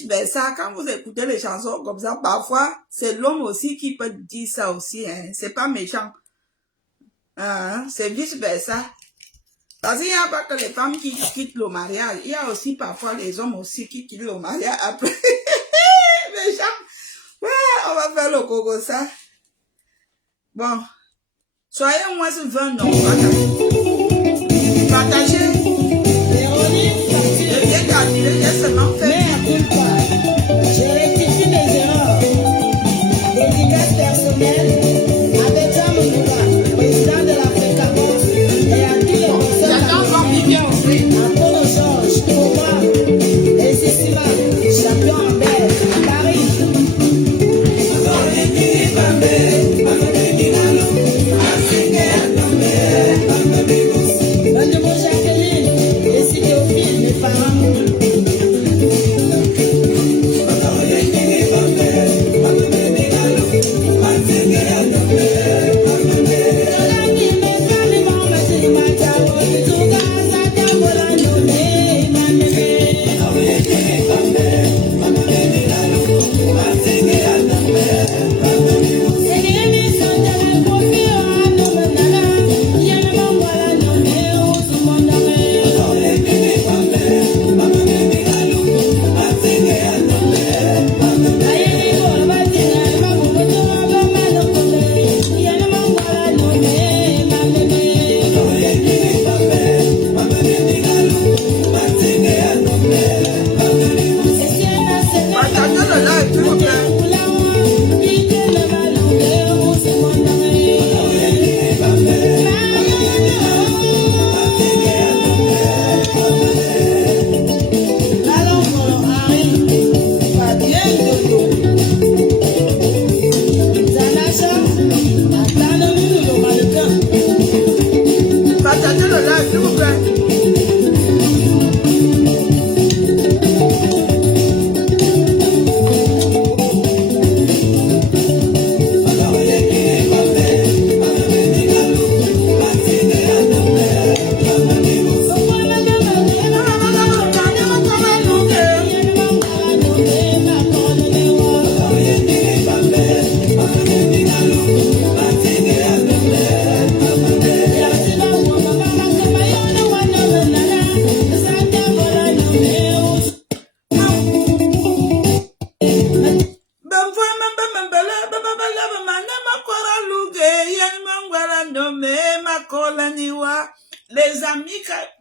vice-versa. Quand vous écoutez les chansons comme ça, parfois, c'est l'homme aussi qui peut dire ça aussi. Hein. C'est pas méchant. Hein? C'est vice-versa. Parce qu'il n'y a pas que les femmes qui quittent le mariage. Il y a aussi parfois les hommes aussi qui quittent le mariage après. Méchant. Ouais, on va faire le coco ça. Bon. Soyez au moins 20 non. Partagez. Je viens d'arriver, j'ai seulement fait. Mais à tout pas. Je rectifie mes erreurs. Dédicace personnelle avec Jean Mounouba, président de la FECABOS, et à tous les personnes, Apollo Georges, Thomas, et Sissima, champion en Belle, à Paris. Rendez-vous Jacqueline, et si Théophile, mes parents.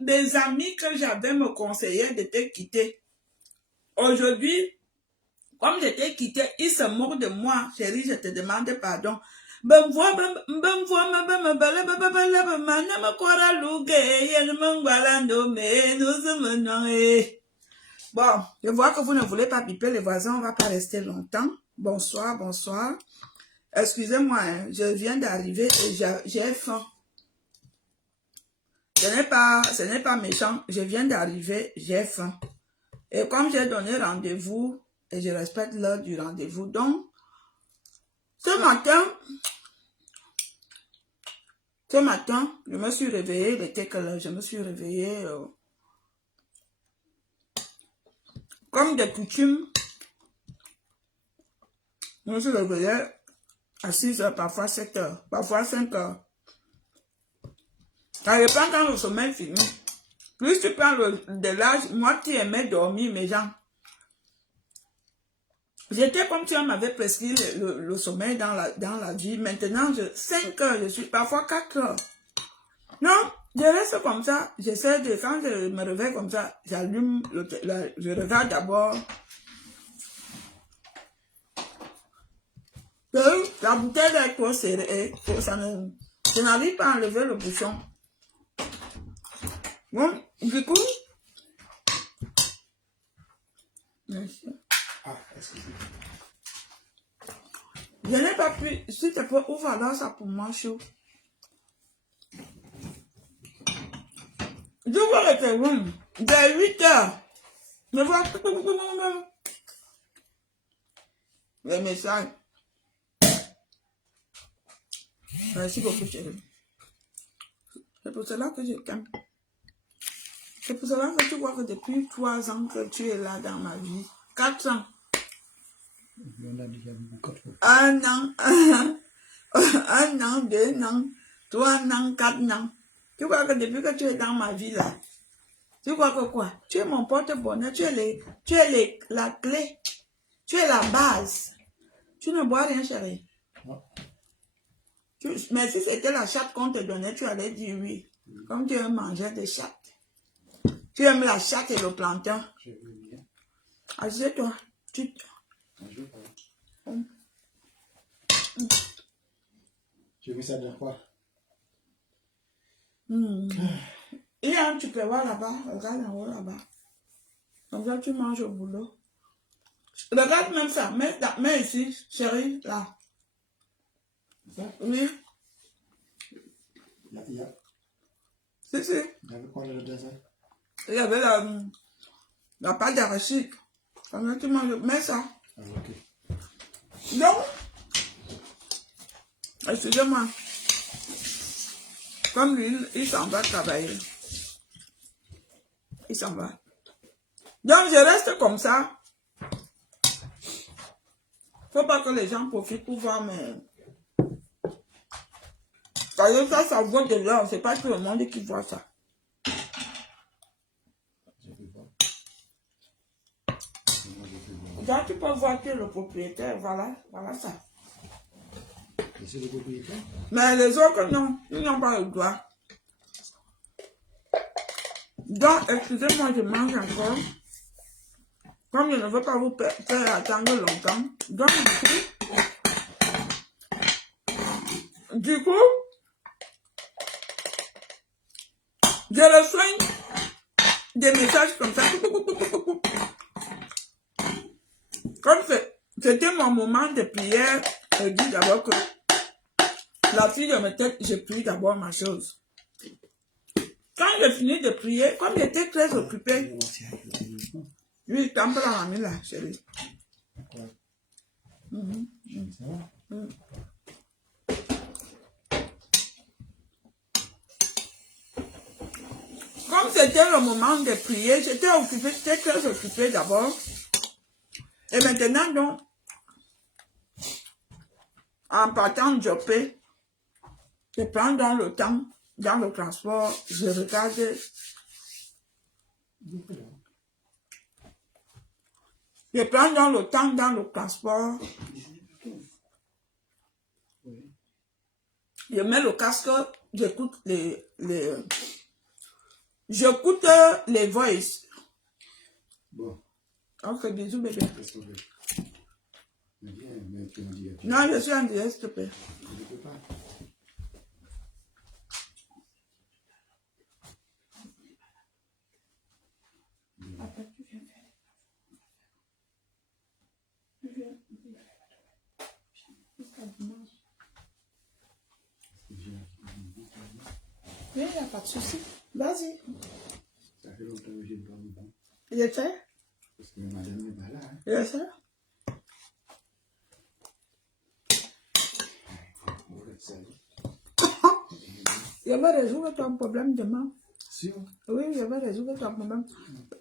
Les amis que j'avais me conseillaient de te quitter. Aujourd'hui, comme je t'ai quitté, ils se moquent de moi. Chérie, je te demande pardon. Bon, je vois que vous ne voulez pas piper les voisins, on va pas rester longtemps. Bonsoir, bonsoir. Excusez-moi, hein, je viens d'arriver et j'ai faim. Ce n'est pas méchant, je viens d'arriver, j'ai faim. Et comme j'ai donné rendez-vous, et je respecte l'heure du rendez-vous, donc, ce matin, je me suis réveillée, il était quelle heure? Je me suis réveillée, comme de coutume, je me suis réveillée à 6 heures, parfois 7 heures, parfois 5 heures. Ça dépend quand le sommeil finit. Plus tu prends de l'âge, moi qui aimais dormir, mes gens. J'étais comme si on m'avait prescrit le sommeil dans la vie. Maintenant, 5 heures, je suis parfois 4 heures. Non, je reste comme ça. J'essaie de, quand je me réveille comme ça, j'allume, je regarde d'abord. La bouteille est trop serrée. Je n'arrive pas à enlever le bouchon. Bon, du coup. Merci. Ah, excusez-moi. Je n'ai pas pu. Si tu peux ouvrir alors ça pour moi, chou. J'ouvre le téléphone. Dès 8 heures. Je vois. Les messages. Merci beaucoup, chérie. C'est pour cela que je t'aime. C'est pour cela que tu vois que depuis 3 ans que tu es là dans ma vie. 4 ans. On a déjà beaucoup trop. 1 an, 1 an, 2 ans, 3 ans, 4 ans. Tu crois que depuis que tu es dans ma vie là, tu crois que quoi? Tu es mon porte-bonheur, tu es la clé, tu es la base. Tu ne bois rien, chérie. Non. Mais si c'était la chatte qu'on te donnait, tu allais dire oui. Comme tu aimes manger des chattes. Tu aimes la chatte et le plantain. Je veux bien. Assieds-toi. Tu... Je veux pas. Tu veux ça de quoi? Il y a un tupperware là-bas. Regarde en haut là-bas. Comme ça, tu manges au boulot. Regarde même ça. Mets ici, chérie, là. Ça? Oui. Il y a. Si, si. Il y avait quoi dedans ça? Il y avait la pâte d'arachide. Comme ça, tu manges. Mets ça. Ah, ok. Donc, excusez-moi. Comme lui, il s'en va travailler. Il s'en va. Donc, je reste comme ça. Faut pas que les gens profitent pour voir mes... Parce que ça vaut de l'or. C'est pas tout le monde qui voit ça. Je peux voir. Donc, tu peux voir que le propriétaire, voilà ça. Et c'est le propriétaire? Mais les autres, non. Ils n'ont pas le droit. Donc, excusez-moi, je mange encore. Comme je ne veux pas vous faire attendre longtemps. Donc, du coup, je reçois des messages comme ça. Comme c'était mon moment de prière, je dis d'abord que la fille de ma tête, j'ai pris d'abord ma chose. Quand j'ai fini de prier, comme j'étais très occupée, oui, t'en prends la main là, chérie. Comme c'était le moment de prier, j'étais occupée, j'étais très occupée d'abord. Et maintenant, donc, en partant de Jopé, je prends dans le temps, dans le transport, je regarde. Je prends dans le temps, dans le transport. Je mets le casque, j'écoute j'écoute les voices. Bon. Ok, bisous bébé. Qu'est-ce qu'on fait? Mais tu me dis. Non, je suis en direct, s'il te plaît. Je ne peux pas. Après, tu viens faire. Tu viens. Jusqu'à dimanche. Oui, il n'y a pas de souci. Vas-y. Ça fait longtemps que je ne parle pas. Il est fait? Parce que madame n'est pas là. Hein. Il est fait? Je vais résoudre ton problème demain. Sûr? Oui, je vais résoudre ton problème.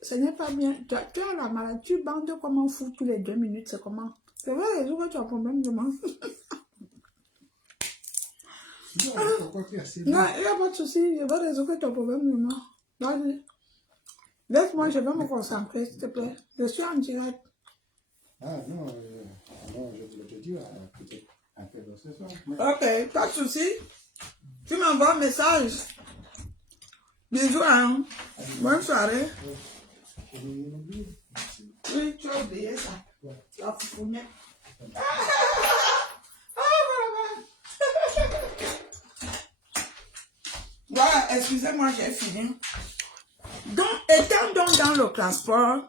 Ce n'est pas bien. Tu as la maladie, tu bandes comme un fou tous les 2 minutes. C'est comment? Je vais résoudre ton problème demain. Non, pourquoi faire ça? Non, il n'y a pas de souci. Je vais résoudre ton problème demain. Vas-y. Laisse-moi, je vais me concentrer, s'il te plaît. Je suis en direct. Ah non, non, je voulais te dire, peut-être après dans ce soir. Mais... Ok, pas de souci. Tu m'envoies un message. Bisous, hein. Bonne soirée. Oui, tu as oublié ça. La foufounette. Voilà, excusez-moi, j'ai fini. Donc, étant donc dans le transport,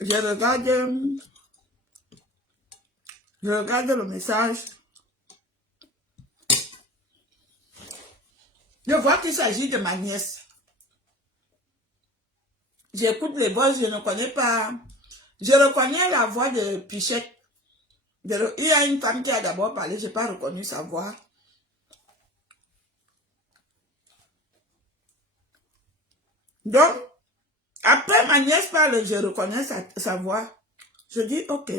je regarde le message. Je vois qu'il s'agit de ma nièce. J'écoute les voix, je ne connais pas. Je reconnais la voix de Pichette. Il y a une femme qui a d'abord parlé, je n'ai pas reconnu sa voix. Donc, Après, ma nièce parle, je reconnais sa voix. Je dis, ok.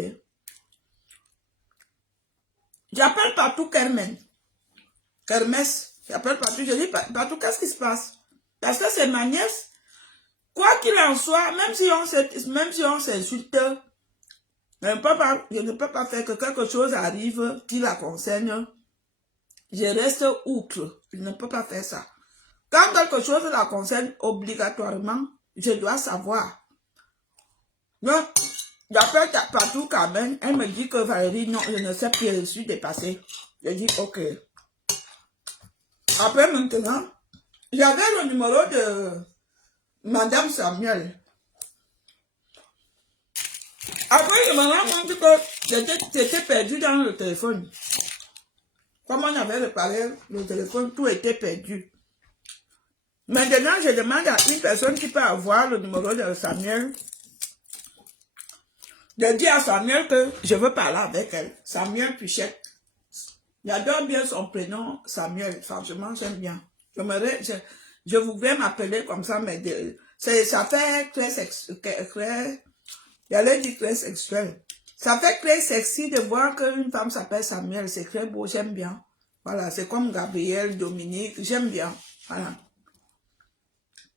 J'appelle partout Kermès. J'appelle partout, je dis partout, qu'est-ce qui se passe? Parce que c'est ma nièce. Quoi qu'il en soit, même si on s'insulte, je ne peux pas faire que quelque chose arrive qui la concerne. Je reste outre. Je ne peux pas faire ça. Quand quelque chose la concerne obligatoirement, je dois savoir. Donc, j'appelle partout Carmen. Elle me dit que Valérie, non, je ne sais plus, je suis dépassée. Je dis, ok. Après, maintenant, j'avais le numéro de Madame Samuel. Après, je me rends compte que j'étais perdu dans le téléphone. Comme on avait réparé le téléphone, tout était perdu. Maintenant, je demande à une personne qui peut avoir le numéro de Samuel. Je dis à Samuel que je veux parler avec elle. Samuel Puchette. J'adore bien son prénom, Samuel. Franchement, j'aime bien. Je voudrais m'appeler comme ça, mais ça fait j'allais dire très sexuel. Ça fait très sexy de voir qu'une femme s'appelle Samuel. C'est très beau, j'aime bien. Voilà, c'est comme Gabriel, Dominique, j'aime bien. Voilà.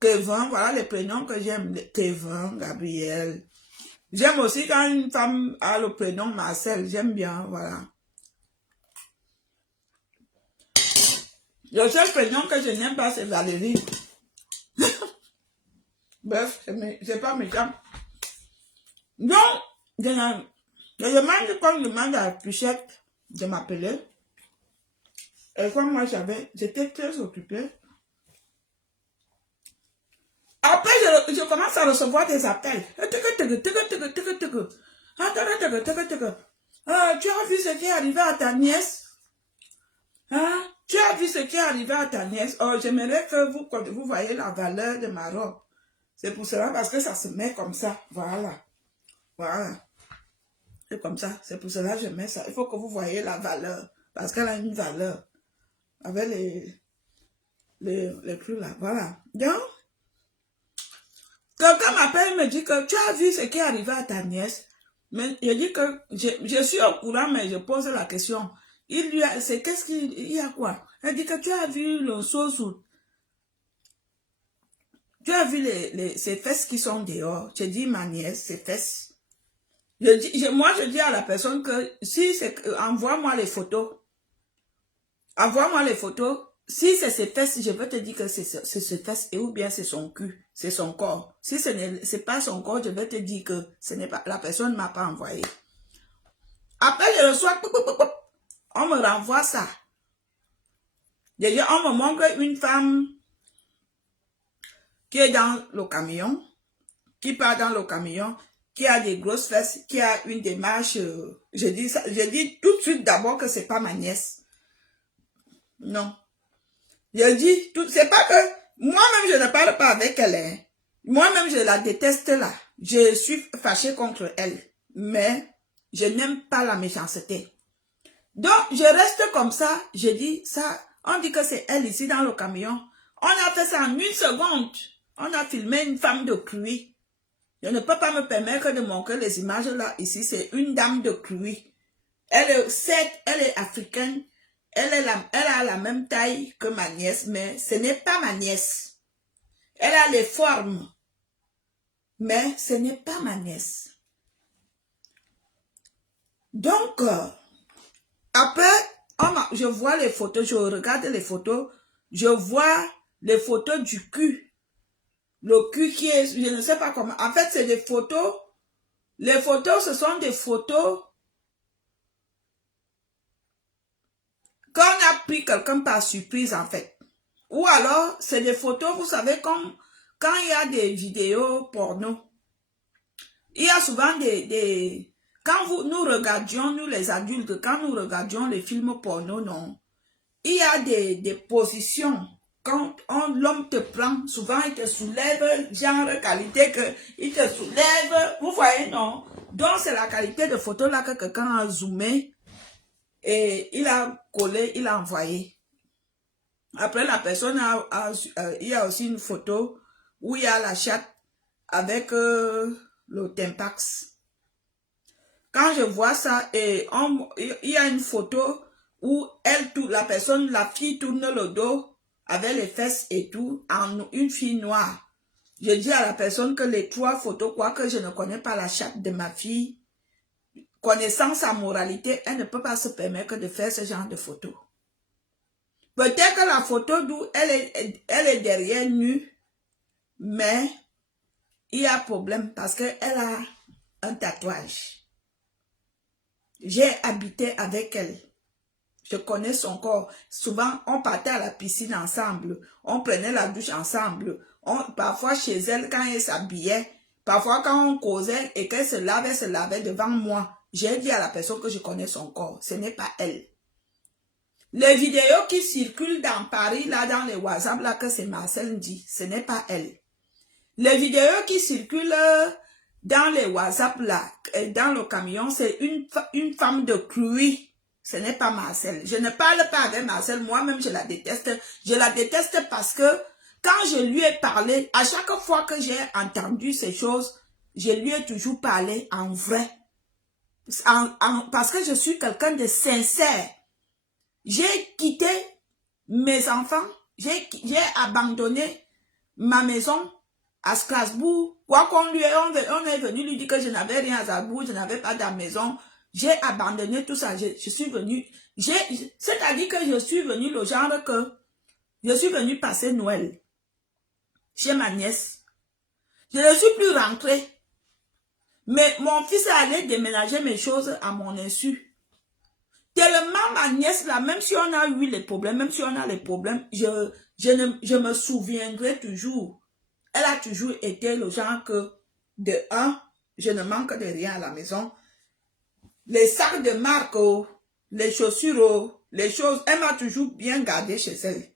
Kevin, voilà les prénoms que j'aime. Kevin, Gabriel. J'aime aussi quand une femme a le prénom Marcel, j'aime bien, voilà. Le seul prénom que je n'aime pas, c'est Valérie. Bref, c'est pas méchant. Donc, je demande, quand je demande à Puchette de m'appeler, et comme moi j'étais très occupée. Après, je commence à recevoir des appels. Tu as vu ce qui est arrivé à ta nièce? Hein? Tu as vu ce qui est arrivé à ta nièce? Oh, j'aimerais que vous voyez la valeur de ma robe. C'est pour cela, parce que ça se met comme ça. Voilà. Voilà. C'est comme ça. C'est pour cela que je mets ça. Il faut que vous voyez la valeur. Parce qu'elle a une valeur. Avec les trucs là. Voilà. Donc, quelqu'un m'appelle et me dit que tu as vu ce qui est arrivé à ta nièce. Mais je dis que je suis au courant, mais je pose la question. Qu'est-ce qu'il y a quoi? Elle dit que tu as vu le sauce où tu as vu ces fesses qui sont dehors. Je dis ma nièce, ces fesses. Moi, je dis à la personne que si c'est envoie-moi les photos. Envoie-moi les photos. Si c'est ses fesses, je veux te dire que c'est ses fesses ou bien c'est son cul, c'est son corps. Si ce n'est pas son corps, je vais te dire que ce n'est pas la personne ne m'a pas envoyé. Après, je reçois, on me renvoie ça. D'ailleurs, on me montre une femme qui est dans le camion, qui part dans le camion, qui a des grosses fesses, qui a une démarche. Je dis tout de suite d'abord que c'est pas ma nièce. Non. Je dis, c'est pas que moi-même je ne parle pas avec elle. Hein. Moi-même je la déteste là. Je suis fâchée contre elle. Mais je n'aime pas la méchanceté. Donc je reste comme ça. Je dis ça. On dit que c'est elle ici dans le camion. On a fait ça en 1 seconde. On a filmé une femme de Cruy. Je ne peux pas me permettre de montrer les images là. Ici c'est une dame de Cruy. Elle est africaine. Elle a la même taille que ma nièce, mais ce n'est pas ma nièce. Elle a les formes, mais ce n'est pas ma nièce. Donc, après, je vois les photos, je regarde les photos, je vois les photos du cul. Le cul qui est, je ne sais pas comment. En fait, c'est des photos. Les photos, ce sont des photos qu'on a pris quelqu'un par surprise, en fait. Ou alors, c'est des photos, vous savez, comme quand il y a des vidéos porno. Il y a souvent quand nous regardions, nous les adultes, quand nous regardions les films porno, non. Il y a des positions. Quand l'homme te prend, souvent il te soulève, genre qualité que il te soulève. Vous voyez, non? Donc, c'est la qualité de photo là que quelqu'un a zoomé. Et il a collé, il a envoyé. Après, la personne il y a aussi une photo où il y a la chatte avec le Tempax. Quand je vois ça, et il y a une photo où la personne, la fille tourne le dos avec les fesses et tout, en une fille noire. Je dis à la personne que les 3 photos, quoique je ne connais pas la chatte de ma fille, connaissant sa moralité, elle ne peut pas se permettre de faire ce genre de photos. Peut-être que la photo d'où elle est derrière nue, mais il y a problème parce qu'elle a un tatouage. J'ai habité avec elle. Je connais son corps. Souvent, on partait à la piscine ensemble. On prenait la douche ensemble. Parfois, chez elle, quand elle s'habillait, parfois, quand on causait et qu'elle se lavait devant moi. J'ai dit à la personne que je connais son corps. Ce n'est pas elle. Les vidéos qui circulent dans Paris, là, dans les WhatsApp, là, que c'est Marcel dit, ce n'est pas elle. Les vidéos qui circulent dans les WhatsApp, là, dans le camion, c'est une femme de Cluy. Ce n'est pas Marcel. Je ne parle pas avec Marcel. Moi-même, je la déteste. Je la déteste parce que quand je lui ai parlé, à chaque fois que j'ai entendu ces choses, je lui ai toujours parlé en vrai. Parce que je suis quelqu'un de sincère. J'ai quitté mes enfants. J'ai abandonné ma maison à Strasbourg. Quoi qu'on lui ait, on est venu lui dire que je n'avais rien à Strasbourg, je n'avais pas de maison. J'ai abandonné tout ça. Je suis venu. C'est-à-dire que je suis venu le genre que je suis venu passer Noël chez ma nièce. Je ne suis plus rentrée. Mais mon fils est allé déménager mes choses à mon insu. Tellement ma nièce là, même si on a eu les problèmes, même si on a les problèmes, je me souviendrai toujours. Elle a toujours été le genre que, de un, je ne manque de rien à la maison. Les sacs de marque, les chaussures, les choses, elle m'a toujours bien gardé chez elle.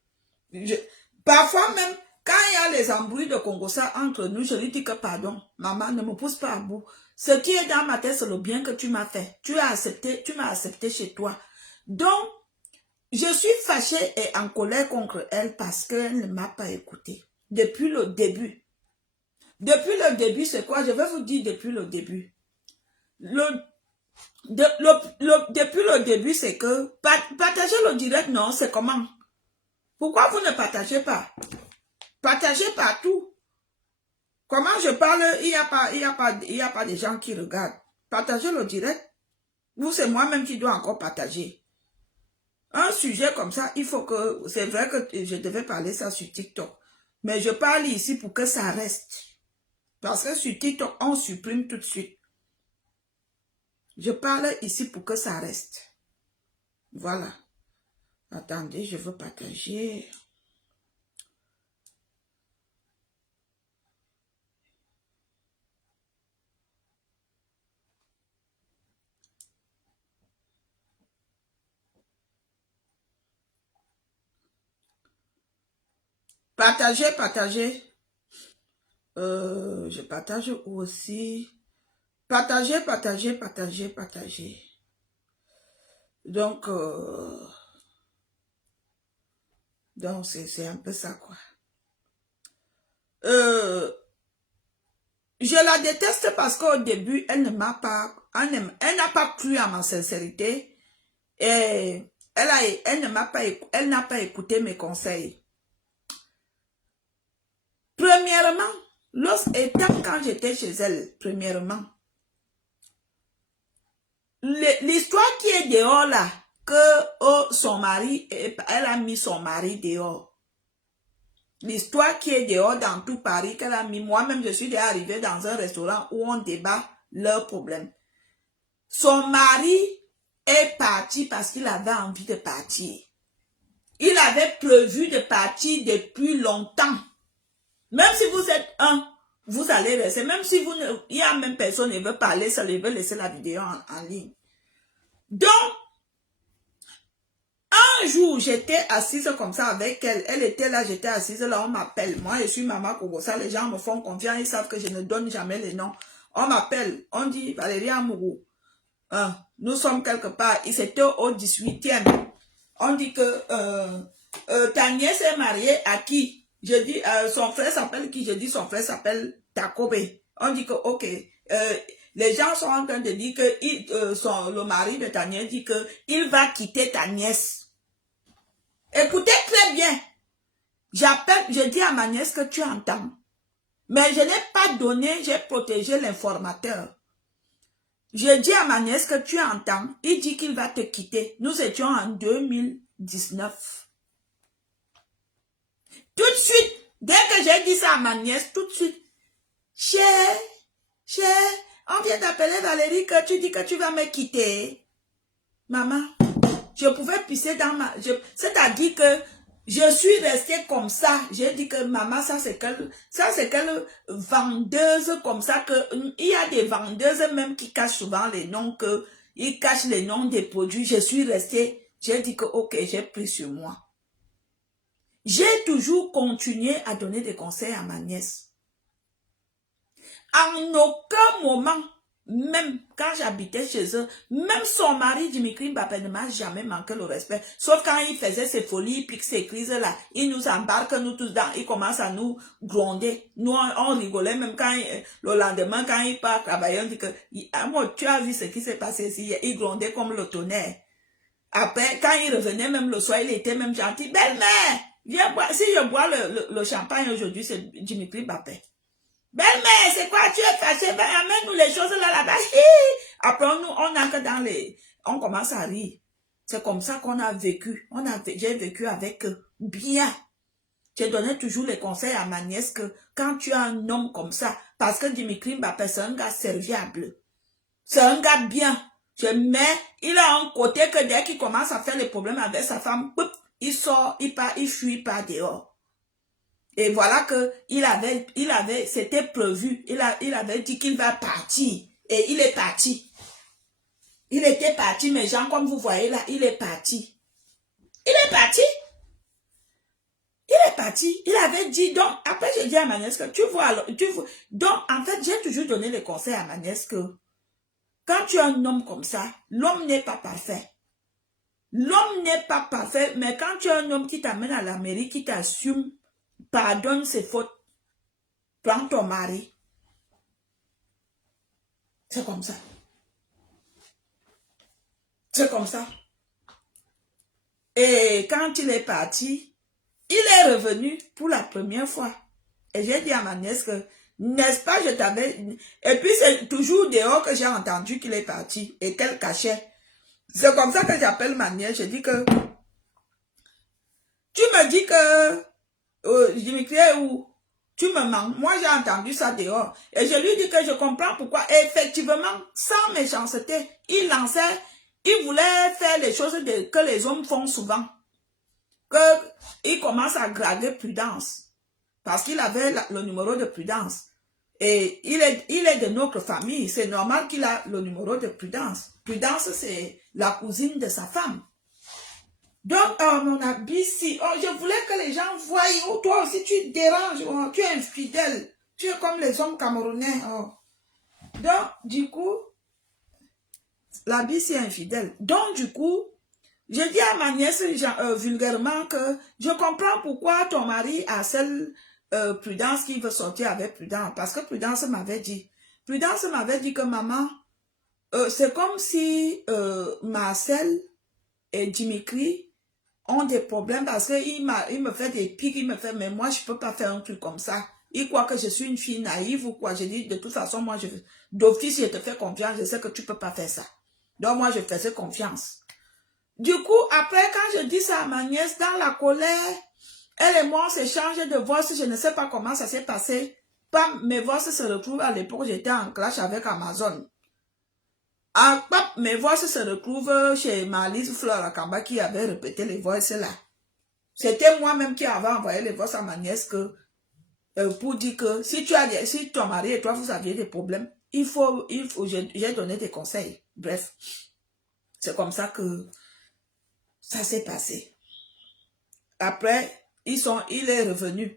Parfois même, quand il y a les embrouilles de Congossa entre nous, je lui dis que pardon, maman, ne me pousse pas à bout. Ce qui est dans ma tête, c'est le bien que tu m'as fait. Tu m'as accepté chez toi. Donc, je suis fâchée et en colère contre elle parce qu'elle ne m'a pas écoutée. Depuis le début. Depuis le début, c'est quoi? Je vais vous dire depuis le début. Depuis le début, c'est que partager le direct, non, c'est comment? Pourquoi vous ne partagez pas? Partagez partout. Comment je parle, il n'y a pas de gens qui regardent. Partagez le direct. Ou c'est moi-même qui dois encore partager. Un sujet comme ça, il faut que... C'est vrai que je devais parler ça sur TikTok. Mais je parle ici pour que ça reste. Parce que sur TikTok, on supprime tout de suite. Je parle ici pour que ça reste. Voilà. Attendez, je veux partager. Partagez. Je partage aussi. Partagez. Donc c'est un peu ça, quoi. Je la déteste parce qu'au début, elle n'a pas cru à ma sincérité et elle n'a pas écouté mes conseils. Premièrement, quand j'étais chez elle, premièrement, l'histoire qui est dehors là, que son mari, elle a mis son mari dehors. L'histoire qui est dehors dans tout Paris, qu'elle a mis, moi-même je suis déjà arrivée dans un restaurant où on débat leurs problèmes. Son mari est parti parce qu'il avait envie de partir. Il avait prévu de partir depuis longtemps. Même si vous êtes vous allez rester. Même si il y a même personne qui veut parler, ça lui veut laisser la vidéo en ligne. Donc, un jour, j'étais assise comme ça avec elle. Elle était là, j'étais assise là, on m'appelle. Moi, je suis Maman Kogossa. Les gens me font confiance, ils savent que je ne donne jamais les noms. On m'appelle, on dit Valérie Amourou. Nous sommes quelque part. C'était au 18e. On dit que ta nièce est mariée à qui? Je dis, son frère s'appelle qui? Je dis, son frère s'appelle Takobe. On dit que, ok, les gens sont en train de dire que le mari de ta nièce dit que il va quitter ta nièce. Écoutez très bien. Je dis à ma nièce que tu entends. Mais je n'ai pas donné, j'ai protégé l'informateur. Je dis à ma nièce que tu entends. Il dit qu'il va te quitter. Nous étions en 2019. Tout de suite, dès que j'ai dit ça à ma nièce, tout de suite, Cher, on vient d'appeler Valérie que tu dis que tu vas me quitter. Maman, je pouvais pisser dans ma... C'est-à-dire que je suis restée comme ça. J'ai dit que maman, ça c'est quelle vendeuse comme ça que... Il y a des vendeuses même qui cachent souvent les noms ils cachent les noms des produits. Je suis restée, j'ai dit que ok, j'ai pris sur moi. J'ai toujours continué à donner des conseils à ma nièce. En aucun moment, même quand j'habitais chez eux, même son mari Dimitri Mbappé ne m'a jamais manqué le respect. Sauf quand il faisait ses folies, puis ses crises là, il nous embarque, nous tous dans, il commence à nous gronder. Nous, on rigolait même quand, le lendemain, quand il part travailler, on dit que, moi, tu as vu ce qui s'est passé ici, il grondait comme le tonnerre. Après, quand il revenait même le soir, il était même gentil. Belle-mère, viens boire. Si je bois le champagne aujourd'hui, c'est Dimitri Mbappé. Belle-mère, c'est quoi, tu es fâchée? Ben, amène-nous les choses là-bas. Après, on entre dans on commence à rire. C'est comme ça qu'on a vécu. J'ai vécu avec eux. Bien. J'ai donné toujours les conseils à ma nièce que quand tu as un homme comme ça, parce que Dimitri Mbappé, c'est un gars serviable. C'est un gars bien. Il a un côté que dès qu'il commence à faire les problèmes avec sa femme, il sort, il part, il fuit par dehors. Et voilà que c'était prévu. Il avait dit qu'il va partir. Et il est parti. Il était parti, mes gens, comme vous voyez là, il est parti. Il est parti. Il est parti. Il avait dit, donc, après j'ai dit à ma nièce que, tu vois, donc, en fait, j'ai toujours donné les conseils à ma nièce que, quand tu as un homme comme ça, l'homme n'est pas parfait. L'homme n'est pas parfait, mais quand tu as un homme qui t'amène à la mairie, qui t'assume, pardonne ses fautes, prends ton mari. C'est comme ça. C'est comme ça. Et quand il est parti, il est revenu pour la première fois. Et j'ai dit à ma nièce que, n'est-ce pas, je t'avais... Et puis c'est toujours dehors que j'ai entendu qu'il est parti et qu'elle cachait. C'est comme ça que j'appelle ma nièce. Je dis que, tu me dis que, je m'écris où tu me manques. Moi, j'ai entendu ça dehors. Et je lui dis que je comprends pourquoi. Et effectivement, sans méchanceté, il voulait faire les choses que les hommes font souvent. Il commence à graver Prudence. Parce qu'il avait le numéro de Prudence. Et il est de notre famille. C'est normal qu'il a le numéro de Prudence. Prudence, c'est la cousine de sa femme. Donc, mon habit, je voulais que les gens voient, toi aussi tu déranges, tu es infidèle, tu es comme les hommes camerounais. Donc, du coup, l'habit c'est infidèle. Donc, du coup, je dis à ma nièce vulgairement que je comprends pourquoi ton mari harcèle Prudence qui veut sortir avec Prudence. Parce que Prudence m'avait dit que maman, c'est comme si Marcel et Dimitri ont des problèmes parce qu'il me fait des pics, mais moi je peux pas faire un truc comme ça. Il croit que je suis une fille naïve ou quoi. Je dis, de toute façon, moi, d'office, je te fais confiance, je sais que tu peux pas faire ça. Donc, moi, je faisais confiance. Du coup, après, quand je dis ça à ma nièce, dans la colère, elle et moi, on s'échange de voix, je ne sais pas comment ça s'est passé. Mes voix se retrouvent à l'époque, j'étais en clash avec Amazon. Mes voix se retrouvent chez Malise Fleur Akamba qui avait répété les voix là. C'était moi-même qui avais envoyé les voix à ma nièce pour dire que si ton mari et toi vous aviez des problèmes, j'ai donné des conseils. Bref, c'est comme ça que ça s'est passé. Après, il est revenu.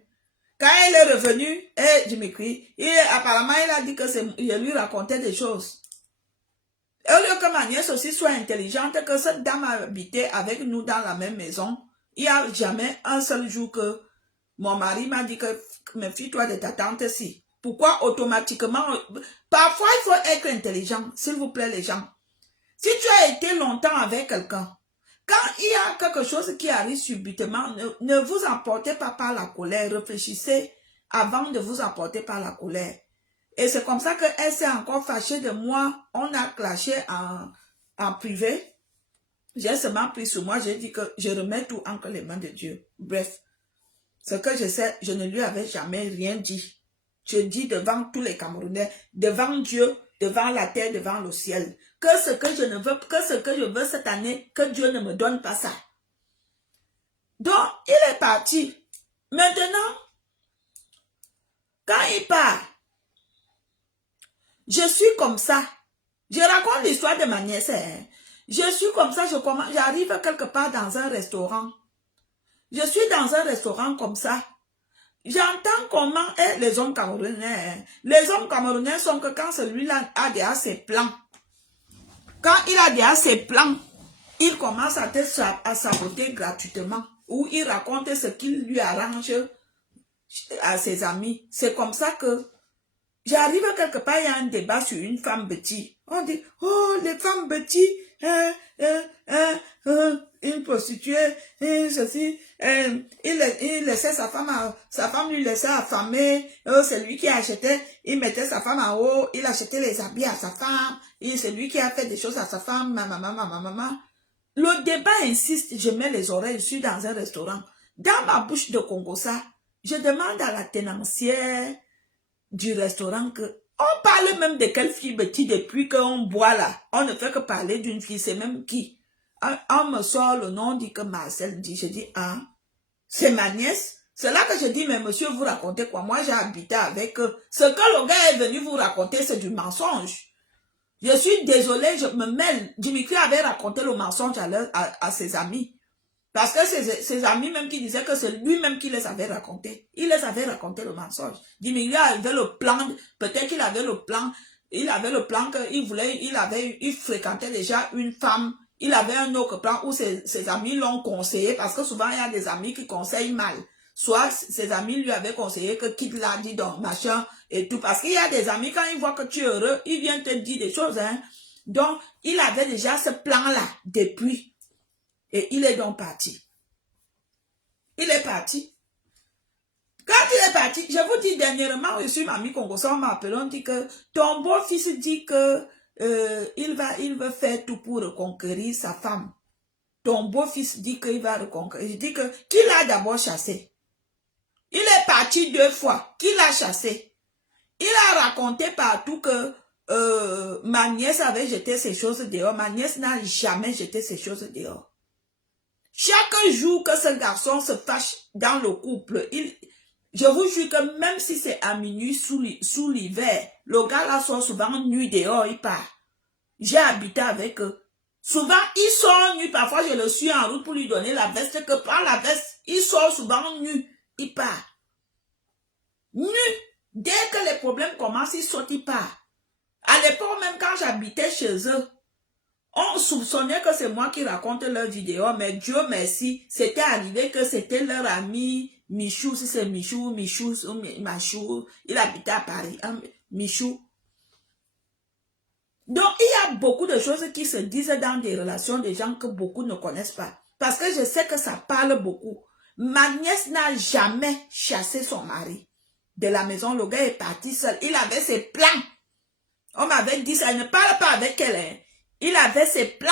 Quand il est revenu, je m'écris, apparemment il a dit que je lui racontais des choses. Et au lieu que ma nièce aussi soit intelligente, que cette dame habitait avec nous dans la même maison, il n'y a jamais un seul jour que Mon mari m'a dit que méfie-toi de ta tante-ci. Pourquoi automatiquement... Parfois, il faut être intelligent, s'il vous plaît, les gens. Si tu as été longtemps avec quelqu'un, quand il y a quelque chose qui arrive subitement, ne vous emportez pas par la colère. Réfléchissez avant de vous emporter par la colère. Et c'est comme ça qu'elle s'est encore fâchée de moi. On a clashé en privé. J'ai seulement pris sur moi. J'ai dit que je remets tout entre les mains de Dieu. Bref, ce que je sais, je ne lui avais jamais rien dit. Je dis devant tous les Camerounais, devant Dieu, devant la terre, devant le ciel, que ce que je ne veux, que ce que je veux cette année, que Dieu ne me donne pas ça. Donc, il est parti. Maintenant, quand il part, je suis comme ça. Je raconte l'histoire de ma nièce. Hein. Je suis comme ça, j'arrive quelque part dans un restaurant. Je suis dans un restaurant comme ça. J'entends comment les hommes camerounais. Les hommes camerounais sont que quand celui-là a déjà ses plans. Quand il a déjà ses plans, il commence à saboter gratuitement. Ou il raconte ce qu'il lui arrange à ses amis. C'est comme ça que j'arrive quelque part, il y a un débat sur une femme bêtise. On dit, oh, les femmes bêtises, une prostituée, ceci, il laissait sa femme lui laissait affamer, c'est lui qui achetait, il mettait sa femme en haut, il achetait les habits à sa femme, c'est lui qui a fait des choses à sa femme, maman. Le débat insiste, je mets les oreilles, je suis dans un restaurant. Dans ma bouche de Congossa, je demande à la tenancière du restaurant que on parle même de quelle fille bêtise depuis qu'on boit là. On ne fait que parler d'une fille, c'est même qui. On me sort le nom, dit que Marcel dit, je dis, ah, c'est ma nièce. C'est là que je dis, mais monsieur, vous racontez quoi? Moi, j'ai habité avec eux. Ce que le gars est venu vous raconter, c'est du mensonge. Je suis désolée, je me mêle. Dimitri avait raconté le mensonge à ses amis. Parce que ses amis même qui disaient que c'est lui-même qui les avait raconté. Il les avait raconté le mensonge. Dimitri avait le plan, peut-être qu'il avait le plan, il fréquentait déjà une femme, il avait un autre plan où ses amis l'ont conseillé, parce que souvent il y a des amis qui conseillent mal. Soit ses amis lui avaient conseillé que quitte l'a dit dans machin et tout. Parce qu'il y a des amis, quand ils voient que tu es heureux, ils viennent te dire des choses. Hein. Donc, il avait déjà ce plan-là depuis. Et il est donc parti. Il est parti. Quand il est parti, je vous dis dernièrement, je suis mamie Congossa, on m'a appelé, on dit que ton beau-fils dit que il veut faire tout pour reconquérir sa femme. Ton beau-fils dit qu'il va reconquérir. Je dis que qui l'a d'abord chassé? Il est parti 2 fois. Qui l'a chassé? Il a raconté partout que ma nièce avait jeté ses choses dehors. Ma nièce n'a jamais jeté ses choses dehors. Chaque jour que ce garçon se fâche dans le couple, je vous jure que même si c'est à minuit sous l'hiver, le gars là sort souvent nuit dehors, il part. J'ai habité avec eux. Souvent, il sort nu. Parfois, je le suis en route pour lui donner la veste. Que par la veste, il sort souvent nu. Il part. Nu. Dès que les problèmes commencent, il saute, il part. À l'époque, même quand j'habitais chez eux, on soupçonnait que c'est moi qui raconte leurs vidéos. Mais Dieu merci, c'était arrivé que c'était leur ami Michou. Si c'est Michou, Machou, il habitait à Paris. Hein, Michou. Donc, il y a beaucoup de choses qui se disent dans des relations des gens que beaucoup ne connaissent pas. Parce que je sais que ça parle beaucoup. Ma nièce n'a jamais chassé son mari de la maison. Le gars est parti seul. Il avait ses plans. On m'avait dit ça. Il ne parle pas avec elle. Hein. Il avait ses plans.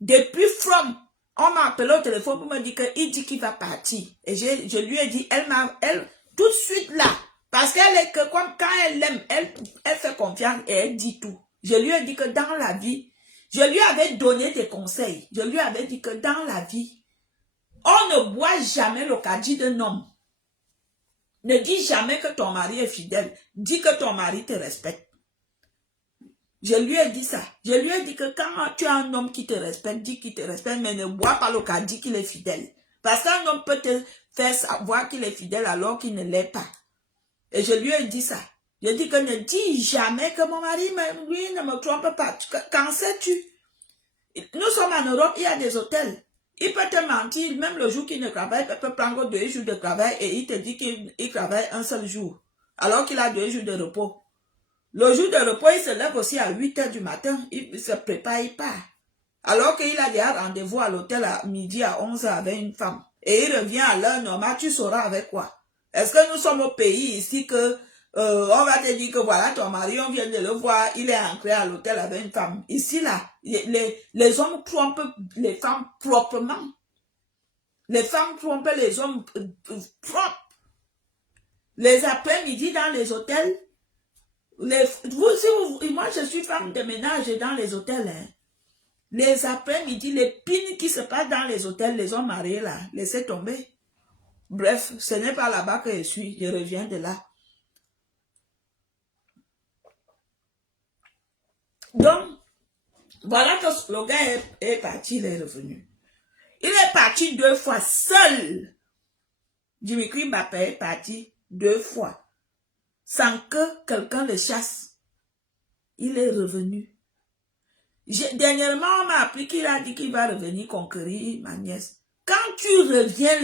Depuis From. On m'a appelé au téléphone pour me dire qu'il dit qu'il va partir. Et je lui ai dit, elle, tout de suite là. Parce qu'elle est que quand elle aime, elle fait confiance et elle dit tout. Je lui ai dit que dans la vie, je lui avais donné des conseils. Je lui avais dit que dans la vie, on ne boit jamais le caddie d'un homme. Ne dis jamais que ton mari est fidèle. Dis que ton mari te respecte. Je lui ai dit ça. Je lui ai dit que quand tu as un homme qui te respecte, dis qu'il te respecte, mais ne bois pas le caddie qu'il est fidèle. Parce qu'un homme peut te faire savoir qu'il est fidèle alors qu'il ne l'est pas. Et je lui ai dit ça. Je dis que ne dis jamais que mon mari, lui, ne me trompe pas. Qu'en sais-tu? Nous sommes en Europe, il y a des hôtels. Il peut te mentir, même le jour qu'il ne travaille, il peut prendre 2 jours de travail et il te dit qu'il travaille un seul jour, alors qu'il a 2 jours de repos. Le jour de repos, il se lève aussi à 8 h du matin, il se prépare, il part. Alors qu'il a déjà rendez-vous à l'hôtel à midi à 11 h avec une femme. Et il revient à l'heure normale, tu sauras avec quoi? Est-ce que nous sommes au pays ici que on va te dire que voilà ton mari, on vient de le voir, il est entré à l'hôtel avec une femme. Ici là, les hommes trompent les femmes proprement. Les femmes trompent les hommes propres. Les après-midi dans les hôtels, moi je suis femme de ménage dans les hôtels. Hein. Les après-midi, les pines qui se passent dans les hôtels, les hommes mariés là, laissez tomber. Bref, ce n'est pas là-bas que je suis, je reviens de là. Donc, voilà que le gars est parti, il est revenu. Il est parti 2 fois seul. Dimitri Mbappé est parti 2 fois. Sans que quelqu'un le chasse. Il est revenu. Dernièrement, on m'a appris qu'il a dit qu'il va revenir conquérir ma nièce. Quand tu reviens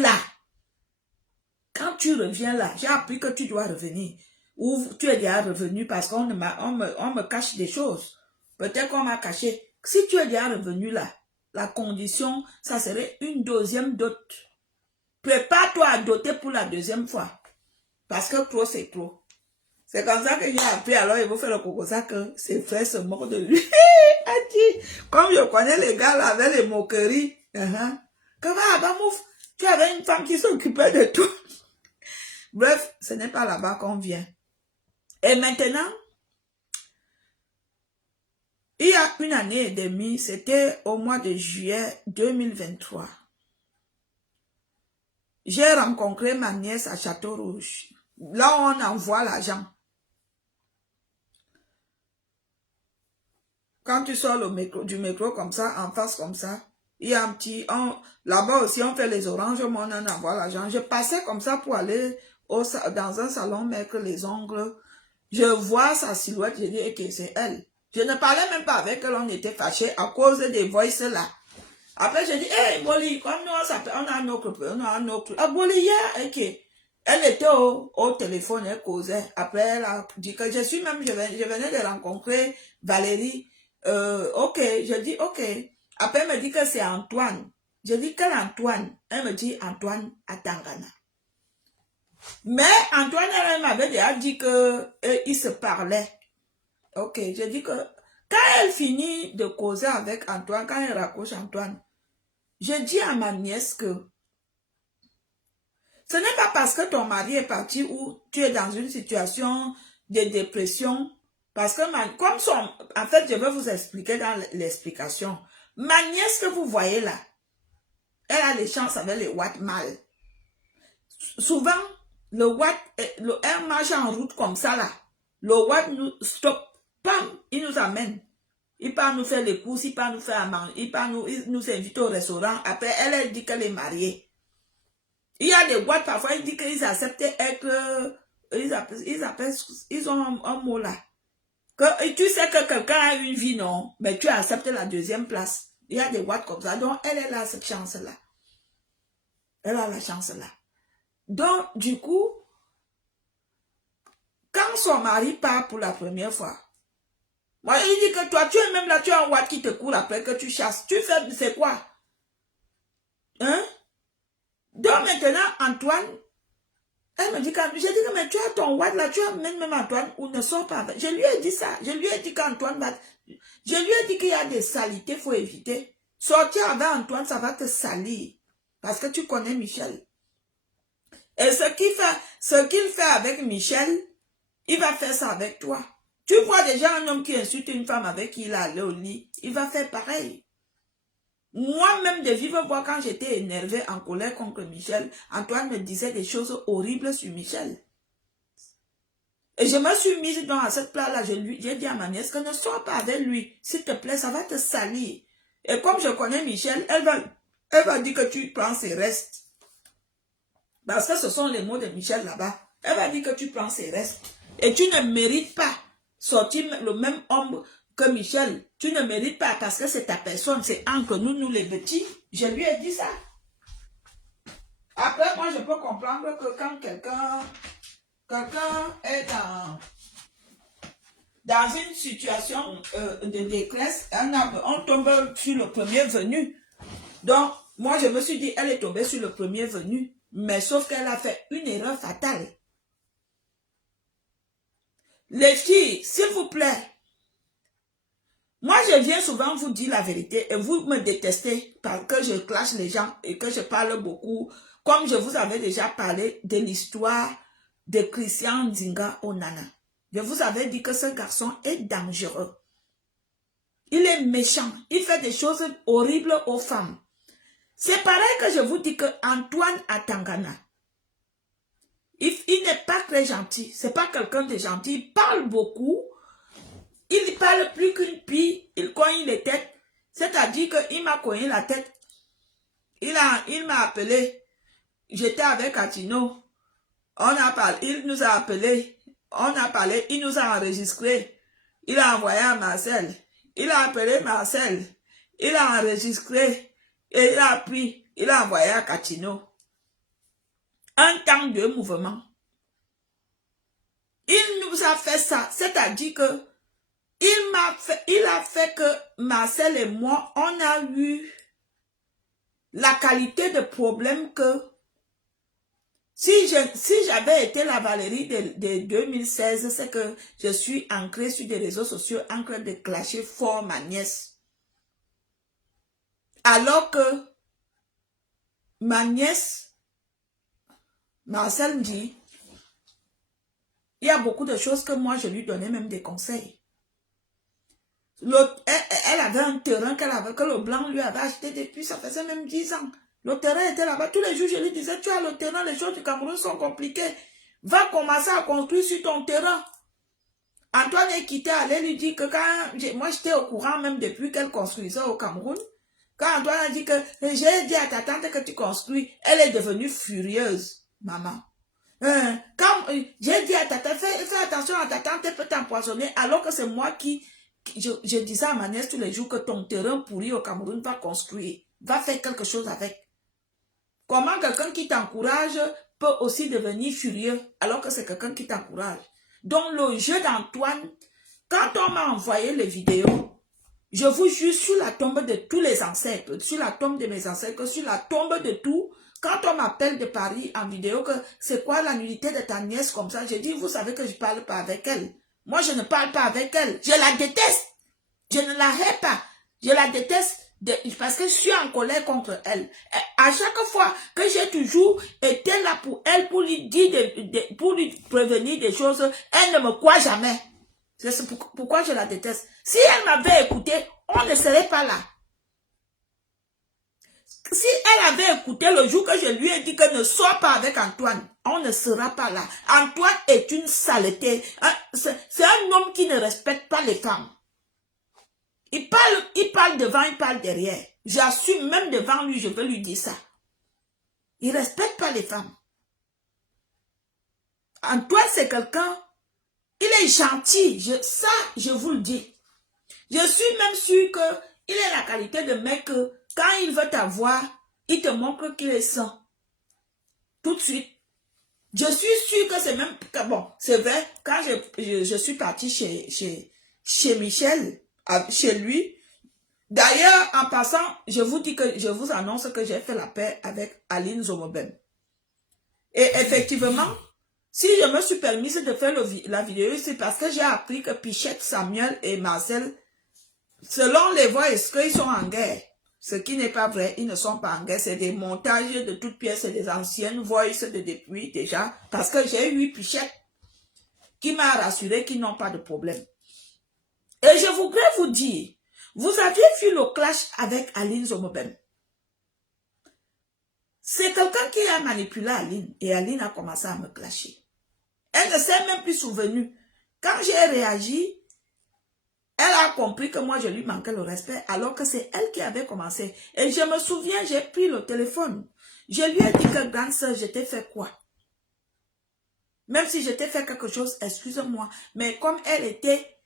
là, j'ai appris que tu dois revenir. Ou tu es déjà revenu parce qu'on me cache des choses. Peut-être qu'on m'a caché. Si tu es déjà revenu là, la condition, ça serait une 2e dot. Prépare-toi à doter pour la 2e fois. Parce que trop, c'est trop. C'est comme ça que j'ai appris. Alors, il faut faire le coco ça que ses frères se moquent de lui. Comme je connais les gars là avec les moqueries. Tu avais une femme qui s'occupait de tout. Bref, ce n'est pas là-bas qu'on vient. Et maintenant, il y a 1 année et demie, c'était au mois de juillet 2023. J'ai rencontré ma nièce à Château-Rouge. Là, on envoie l'argent. Quand tu sors du métro comme ça, en face comme ça, il y a un petit... Là-bas aussi, on fait les oranges, mais on en envoie l'argent. Je passais comme ça pour aller dans un salon mettre les ongles. Je vois sa silhouette, je dis que c'est elle. Je ne parlais même pas avec elle, on était fâchés à cause des voices là. Après, je dis, hey, Boli, comme nous, on a un autre. Ah, Boli, ok. Elle était au téléphone, elle causait. Après, elle a dit que je venais de rencontrer Valérie. Ok, je dis, ok. Après, elle me dit que c'est Antoine. Je dis, quel Antoine? Elle me dit, Antoine à Tangana. Mais Antoine, elle m'avait déjà dit que ils se parlaient. Ok, je dis que quand elle finit de causer avec Antoine, quand elle raccroche Antoine, je dis à ma nièce que ce n'est pas parce que ton mari est parti ou tu es dans une situation de dépression, parce que en fait, je vais vous expliquer dans l'explication. Ma nièce que vous voyez là, elle a les chances avec les watts mal. Souvent, le watt, elle marche en route comme ça là. Le watt nous stoppe. Pam, il nous amène. Il part nous faire les courses, il part nous faire à manger, il nous invite au restaurant. Après, elle dit qu'elle est mariée. Il y a des boîtes, parfois, ils disent qu'ils acceptent être... Ils ont un mot là. Que, tu sais que quelqu'un a une vie, non? Mais tu acceptes la 2e place. Il y a des boîtes comme ça. Donc, elle a cette chance-là. Elle a la chance-là. Donc, du coup, quand son mari part pour la première fois, moi, il dit que toi, tu es même là, tu as un watt qui te court après que tu chasses. Tu fais, c'est quoi? Hein? Donc maintenant, Antoine, elle me dit, j'ai dit que mais tu as ton watt là, tu amènes même Antoine ou ne sors pas avec. Je lui ai dit ça. Je lui ai dit qu'Antoine va... Je lui ai dit qu'il y a des salités, il faut éviter. Sortir avec Antoine, ça va te salir. Parce que tu connais Michel. Et ce qu'il fait avec Michel, il va faire ça avec toi. Tu vois déjà un homme qui insulte une femme avec qui il a allé au lit, il va faire pareil. Moi-même de vivre voir quand j'étais énervée, en colère contre Michel, Antoine me disait des choses horribles sur Michel. Et je me suis mise dans cette place-là, j'ai dit à ma nièce que ne sois pas avec lui, s'il te plaît, ça va te salir. Et comme je connais Michel, elle va dire que tu prends ses restes. Parce que ce sont les mots de Michel là-bas. Elle va dire que tu prends ses restes. Et tu ne mérites pas sortir le même homme que Michel, tu ne mérites pas parce que c'est ta personne, c'est entre nous, nous les petits. Je lui ai dit ça. Après, moi, je peux comprendre que quand quelqu'un est dans une situation de détresse, on tombe sur le premier venu. Donc, moi, je me suis dit, elle est tombée sur le premier venu, mais sauf qu'elle a fait une erreur fatale. Les filles, s'il vous plaît, moi, je viens souvent vous dire la vérité et vous me détestez parce que je clash les gens et que je parle beaucoup. Comme je vous avais déjà parlé de l'histoire de Christian Nzinga Onana. Je vous avais dit que ce garçon est dangereux. Il est méchant. Il fait des choses horribles aux femmes. C'est pareil que je vous dis que Antoine Atangana, il n'est pas très gentil. C'est pas quelqu'un de gentil. Il parle beaucoup. Il parle plus qu'une pie. Il cogne les têtes. C'est-à-dire qu'il m'a cogné la tête. Il m'a appelé. J'étais avec Atino. On a parlé. Il nous a appelé. On a parlé. Il nous a enregistré. Il a envoyé à Marcel. Il a appelé Marcel. Il a enregistré. Et il a pris. Il a envoyé à Catino. Un temps de mouvement. Il nous a fait ça. C'est-à-dire que il a fait que Marcel et moi, on a eu la qualité de problème que si j'avais été la Valérie de 2016, c'est que je suis ancrée sur des réseaux sociaux en train de clasher fort ma nièce. Alors que ma nièce, Marcel dit, il y a beaucoup de choses que moi je lui donnais même des conseils. Elle avait un terrain que le blanc lui avait acheté depuis, ça faisait même 10 ans. Le terrain était là-bas. Tous les jours, je lui disais, tu as le terrain, les choses du Cameroun sont compliquées. Va commencer à construire sur ton terrain. Antoine est quitté, allait lui dire que moi j'étais au courant même depuis qu'elle construisait au Cameroun. Quand Antoine a dit que j'ai dit à ta tante que tu construis, elle est devenue furieuse, maman. Quand j'ai dit à ta tante, fais attention à ta tante, elle peut t'empoisonner, alors que c'est moi je disais à ma nièce tous les jours que ton terrain pourri au Cameroun va construire, va faire quelque chose avec. Comment quelqu'un qui t'encourage peut aussi devenir furieux alors que c'est quelqu'un qui t'encourage? Donc le jeu d'Antoine, quand on m'a envoyé les vidéos, je vous jure sur la tombe de tous les ancêtres, sur la tombe de mes ancêtres, sur la tombe de tout, quand on m'appelle de Paris en vidéo que c'est quoi la nullité de ta nièce comme ça, je dis, vous savez que je ne parle pas avec elle. Moi, je ne parle pas avec elle. Je la déteste. Je ne la hais pas. Je la déteste parce que je suis en colère contre elle. À chaque fois que j'ai toujours été là pour elle, pour lui dire, pour lui prévenir des choses, elle ne me croit jamais. C'est pourquoi je la déteste. Si elle m'avait écouté, on ne serait pas là. Si elle avait écouté le jour que je lui ai dit que ne sois pas avec Antoine, on ne sera pas là. Antoine est une saleté. C'est un homme qui ne respecte pas les femmes. Il parle devant, il parle derrière. J'assume, même devant lui, je veux lui dire ça. Il ne respecte pas les femmes. Antoine, c'est quelqu'un, il est gentil. Ça, je vous le dis. Je suis même sûre qu'il a la qualité de mec que quand il veut t'avoir, il te montre qu'il est sain. Tout de suite. Je suis sûre que c'est même... Bon, c'est vrai, quand je suis partie chez Michel, chez lui, d'ailleurs, en passant, je vous dis que je vous annonce que j'ai fait la paix avec Aline Zomobem. Et effectivement, si je me suis permise de faire la vidéo, c'est parce que j'ai appris que Pichette, Samuel et Marcel, selon les voix, est-ce qu'ils sont en guerre? Ce qui n'est pas vrai, ils ne sont pas en guerre, c'est des montages de toutes pièces, c'est des anciennes voices de depuis déjà, parce que j'ai eu Pichette qui m'a rassuré qu'ils n'ont pas de problème. Et je voudrais vous dire, vous aviez vu le clash avec Aline Zomobem. C'est quelqu'un qui a manipulé Aline, et Aline a commencé à me clasher. Elle ne s'est même plus souvenue. Quand j'ai réagi, elle a compris que moi, je lui manquais le respect, alors que c'est elle qui avait commencé. Et je me souviens, j'ai pris le téléphone. Je lui ai dit que, grande sœur, je t'ai fait quoi? Même si je t'ai fait quelque chose, excuse-moi. Mais comme elle était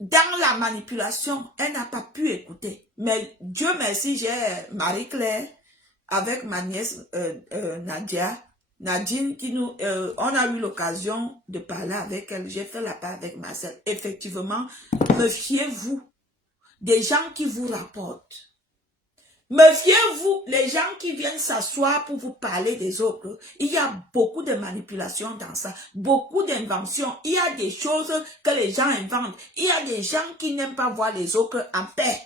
dans la manipulation, elle n'a pas pu écouter. Mais Dieu merci, j'ai Marie-Claire avec ma nièce Nadine, on a eu l'occasion de parler avec elle. J'ai fait la part avec ma soeur. Effectivement, méfiez-vous des gens qui vous rapportent. Méfiez-vous, les gens qui viennent s'asseoir pour vous parler des autres. Il y a beaucoup de manipulations dans ça, beaucoup d'inventions. Il y a des choses que les gens inventent. Il y a des gens qui n'aiment pas voir les autres en paix.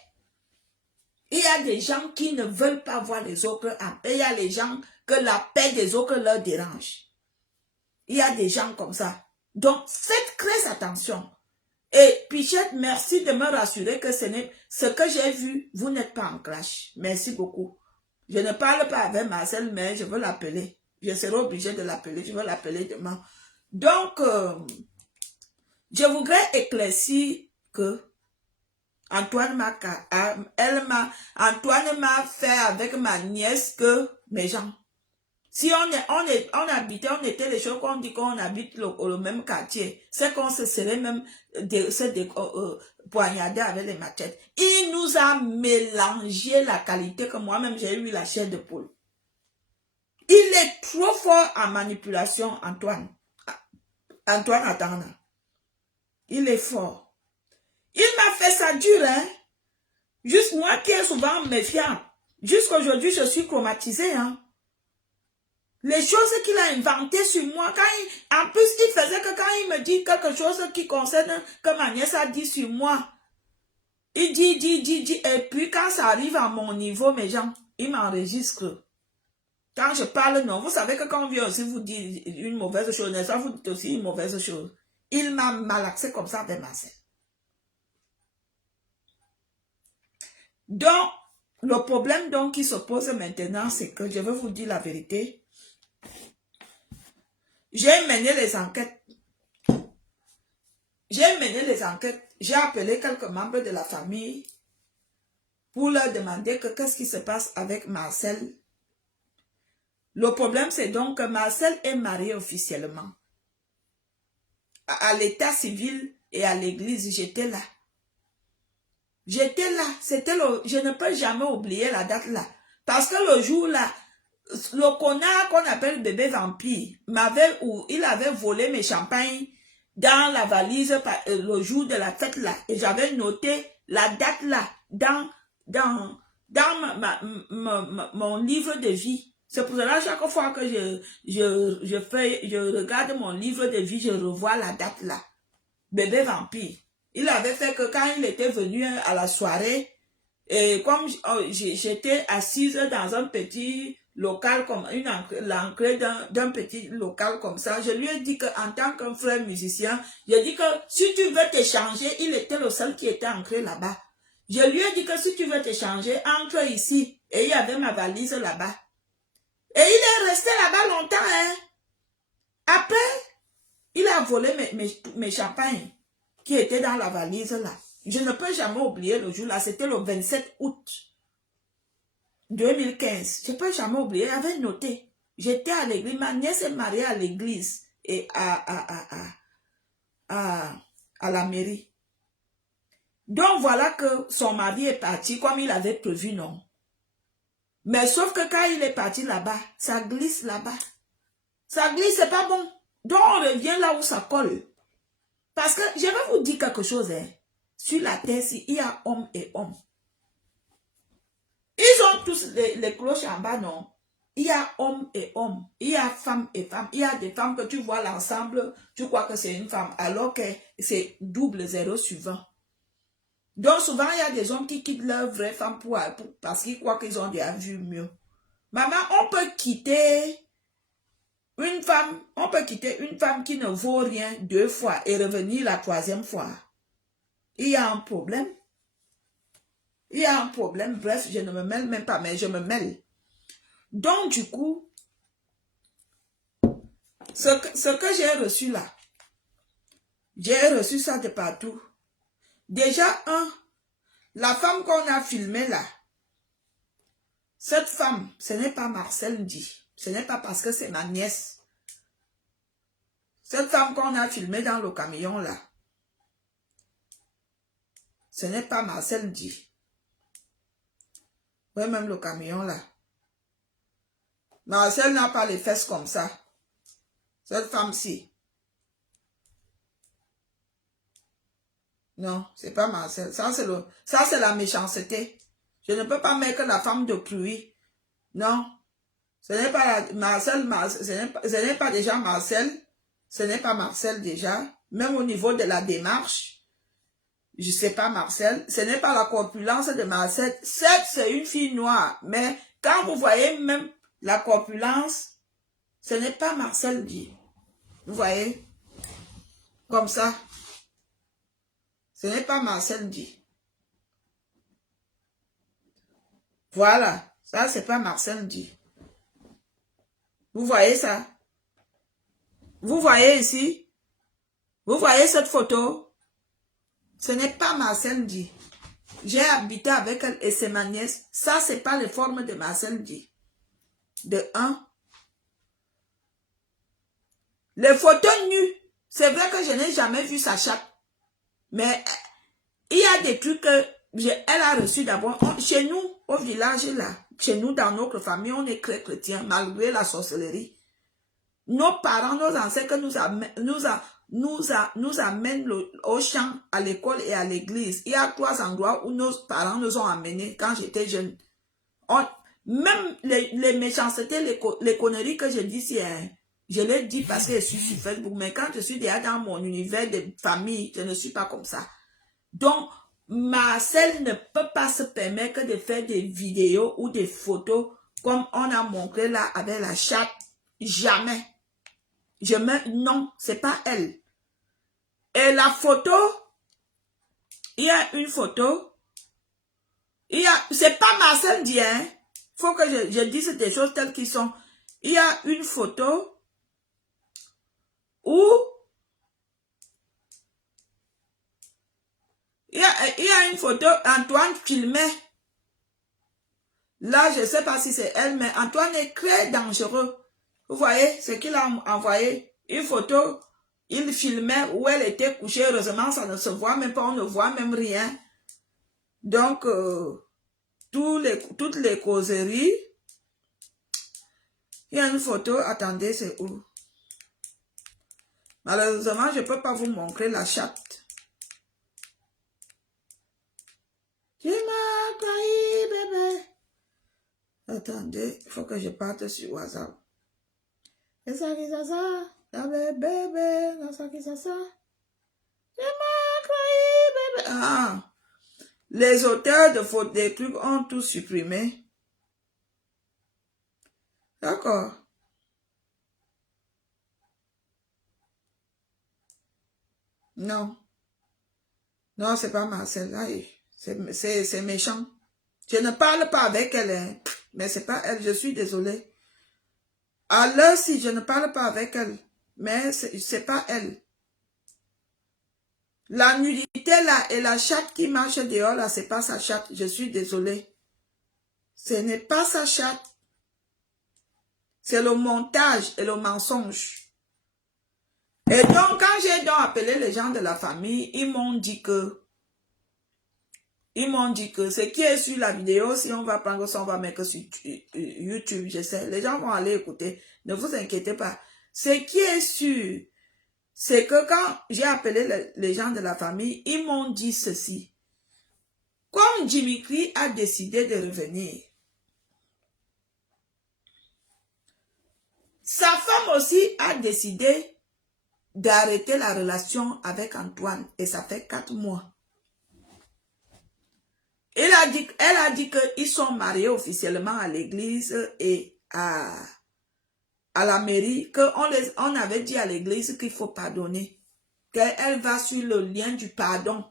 Il y a des gens qui ne veulent pas voir les autres en paix. Il y a les gens que la paix des autres leur dérange. Il y a des gens comme ça. Donc, faites très attention. Et Pichette, merci de me rassurer que ce que j'ai vu, vous n'êtes pas en clash. Merci beaucoup. Je ne parle pas avec Marcel, mais je veux l'appeler. Je serai obligée de l'appeler. Je veux l'appeler demain. Donc, je voudrais éclaircir que Antoine m'a fait avec ma nièce que mes gens. Si on habitait, on était les choses qu'on dit qu'on habite le même quartier, c'est qu'on se serait même poignardé avec les machettes. Il nous a mélangé la qualité que moi-même j'ai eu la chair de poule. Il est trop fort en manipulation, Antoine. Antoine Atana. Il est fort. Il m'a fait ça dur, hein. Juste moi qui est souvent méfiant. Jusqu'aujourd'hui, je suis traumatisée, hein. Les choses qu'il a inventées sur moi, en plus, il faisait que quand il me dit quelque chose qui concerne, que ma nièce a dit sur moi, il dit, et puis quand ça arrive à mon niveau, mes gens, il m'enregistre. Quand je parle, non, vous savez que quand on vient aussi vous dire une mauvaise chose, ça vous dites aussi une mauvaise chose. Il m'a malaxé comme ça avec ma sœur. Donc, le problème donc qui se pose maintenant, c'est que je vais vous dire la vérité. J'ai mené les enquêtes. J'ai appelé quelques membres de la famille pour leur demander que qu'est-ce qui se passe avec Marcel. Le problème, c'est donc que Marcel est marié officiellement. À l'état civil et à l'église, j'étais là. J'étais là. Je ne peux jamais oublier la date là. Parce que le jour là, le connard qu'on appelle bébé vampire, il avait volé mes champagnes dans la valise le jour de la fête là. Et j'avais noté la date là dans mon livre de vie. C'est pour cela chaque fois que je regarde mon livre de vie, je revois la date là. Bébé vampire. Il avait fait que quand il était venu à la soirée, et comme j'étais assise dans un petit local, comme l'entrée d'un petit local comme ça, je lui ai dit qu'en tant qu'un frère musicien, j'ai dit que si tu veux t'échanger, il était le seul qui était ancré là-bas. Je lui ai dit que si tu veux t'échanger, entre ici. Et il y avait ma valise là-bas. Et il est resté là-bas longtemps, hein. Après, il a volé mes champagnes qui étaient dans la valise là. Je ne peux jamais oublier le jour là. C'était le 27 août 2015. Je ne peux jamais oublier. J'avais noté. J'étais à l'église. Ma nièce est mariée à l'église et à la mairie. Donc voilà que son mari est parti comme il avait prévu, non. Mais sauf que quand il est parti là-bas, ça glisse là-bas. Ça glisse, c'est pas bon. Donc on revient là où ça colle. Parce que je vais vous dire quelque chose, hein. Sur la terre, il y a homme et homme. Ils ont tous les cloches en bas, non? Il y a homme et homme. Il y a femme et femme. Il y a des femmes que tu vois l'ensemble, tu crois que c'est une femme, alors que c'est double zéro suivant. Donc souvent, il y a des hommes qui quittent leur vraie femme parce qu'ils croient qu'ils ont déjà vu mieux. Maman, on peut quitter une femme qui ne vaut rien 2 fois et revenir la 3e fois. Il y a un problème. Il y a un problème. Bref, je ne me mêle même pas, mais je me mêle. Donc, du coup, ce que j'ai reçu là, j'ai reçu ça de partout. Déjà, la femme qu'on a filmée là, cette femme, ce n'est pas Marcel dit. Ce n'est pas parce que c'est ma nièce. Cette femme qu'on a filmée dans le camion là, Ce n'est pas Marcel dit. Oui, même le camion là. Marcel n'a pas les fesses comme ça. Cette femme-ci. Non, c'est pas Marcel. Ça, c'est la méchanceté. Je ne peux pas mettre la femme de pluie. Non. Ce n'est pas Marcel, ce n'est pas déjà Marcel. Ce n'est pas Marcel déjà. Même au niveau de la démarche. Je sais pas Marcel. Ce n'est pas la corpulence de Marcel. Certes, c'est une fille noire. Mais quand vous voyez même la corpulence, ce n'est pas Marcel dit. Vous voyez? Comme ça. Ce n'est pas Marcel dit. Voilà. Ça, c'est pas Marcel dit. Vous voyez ça? Vous voyez ici? Vous voyez cette photo? Ce n'est pas Marcel dit. J'ai habité avec elle et c'est ma nièce. Ça, c'est pas les formes de Marcel dit. De 1. Les photos nues. C'est vrai que je n'ai jamais vu sa chatte. Mais il y a des trucs que elle a reçu d'abord. Chez nous, au village là, chez nous, dans notre famille, on est très chrétiens, malgré la sorcellerie. Nos parents, nos ancêtres nous amènent au champ, à l'école et à l'église. Il y a 3 endroits où nos parents nous ont amenés quand j'étais jeune. Même les méchancetés, les conneries que je dis ici, je les dis parce que je suis sur Facebook, mais quand je suis déjà dans mon univers de famille, je ne suis pas comme ça. Donc, Marcel ne peut pas se permettre de faire des vidéos ou des photos comme on a montré là avec la chatte. Jamais. Non, c'est pas elle. Et la photo, il y a une photo. C'est pas Marcel dit, hein. Faut que je dise des choses telles qu'elles sont. Il y a une photo où il y a une photo, Antoine filmait. Là, je ne sais pas si c'est elle, mais Antoine est très dangereux. Vous voyez ce qu'il a envoyé? Une photo, il filmait où elle était couchée. Heureusement, ça ne se voit même pas, on ne voit même rien. Donc, toutes les causeries. Il y a une photo, attendez, c'est où? Malheureusement, je ne peux pas vous montrer la chatte. Tu m'as trahi, bébé. Attendez, il faut que je parte sur WhatsApp. Et ça qui ça, bébé, ça qui ça. Tu m'as trahi, bébé. Ah, les auteurs de fautes des trucs ont tout supprimé. D'accord. Non. Non, c'est pas Marcel. C'est méchant. Je ne parle pas avec elle, hein, mais c'est pas elle. Je suis désolée. À l'heure, si je ne parle pas avec elle, mais c'est pas elle. La nudité là et la chatte qui marche dehors là, c'est pas sa chatte. Je suis désolée. Ce n'est pas sa chatte. C'est le montage et le mensonge. Et donc, quand j'ai donc appelé les gens de la famille, ils m'ont dit que ce qui est sur la vidéo, si on va prendre ça, on va mettre sur YouTube, je sais. Les gens vont aller écouter. Ne vous inquiétez pas. Ce qui est sûr, c'est que quand j'ai appelé les gens de la famille, ils m'ont dit ceci. Comme Jimmy Clee a décidé de revenir, sa femme aussi a décidé d'arrêter la relation avec Antoine. Et ça fait 4 mois. Elle a dit qu'ils sont mariés officiellement à l'église et à la mairie, qu'on avait dit à l'église qu'il faut pardonner. Qu'elle va sur le lien du pardon.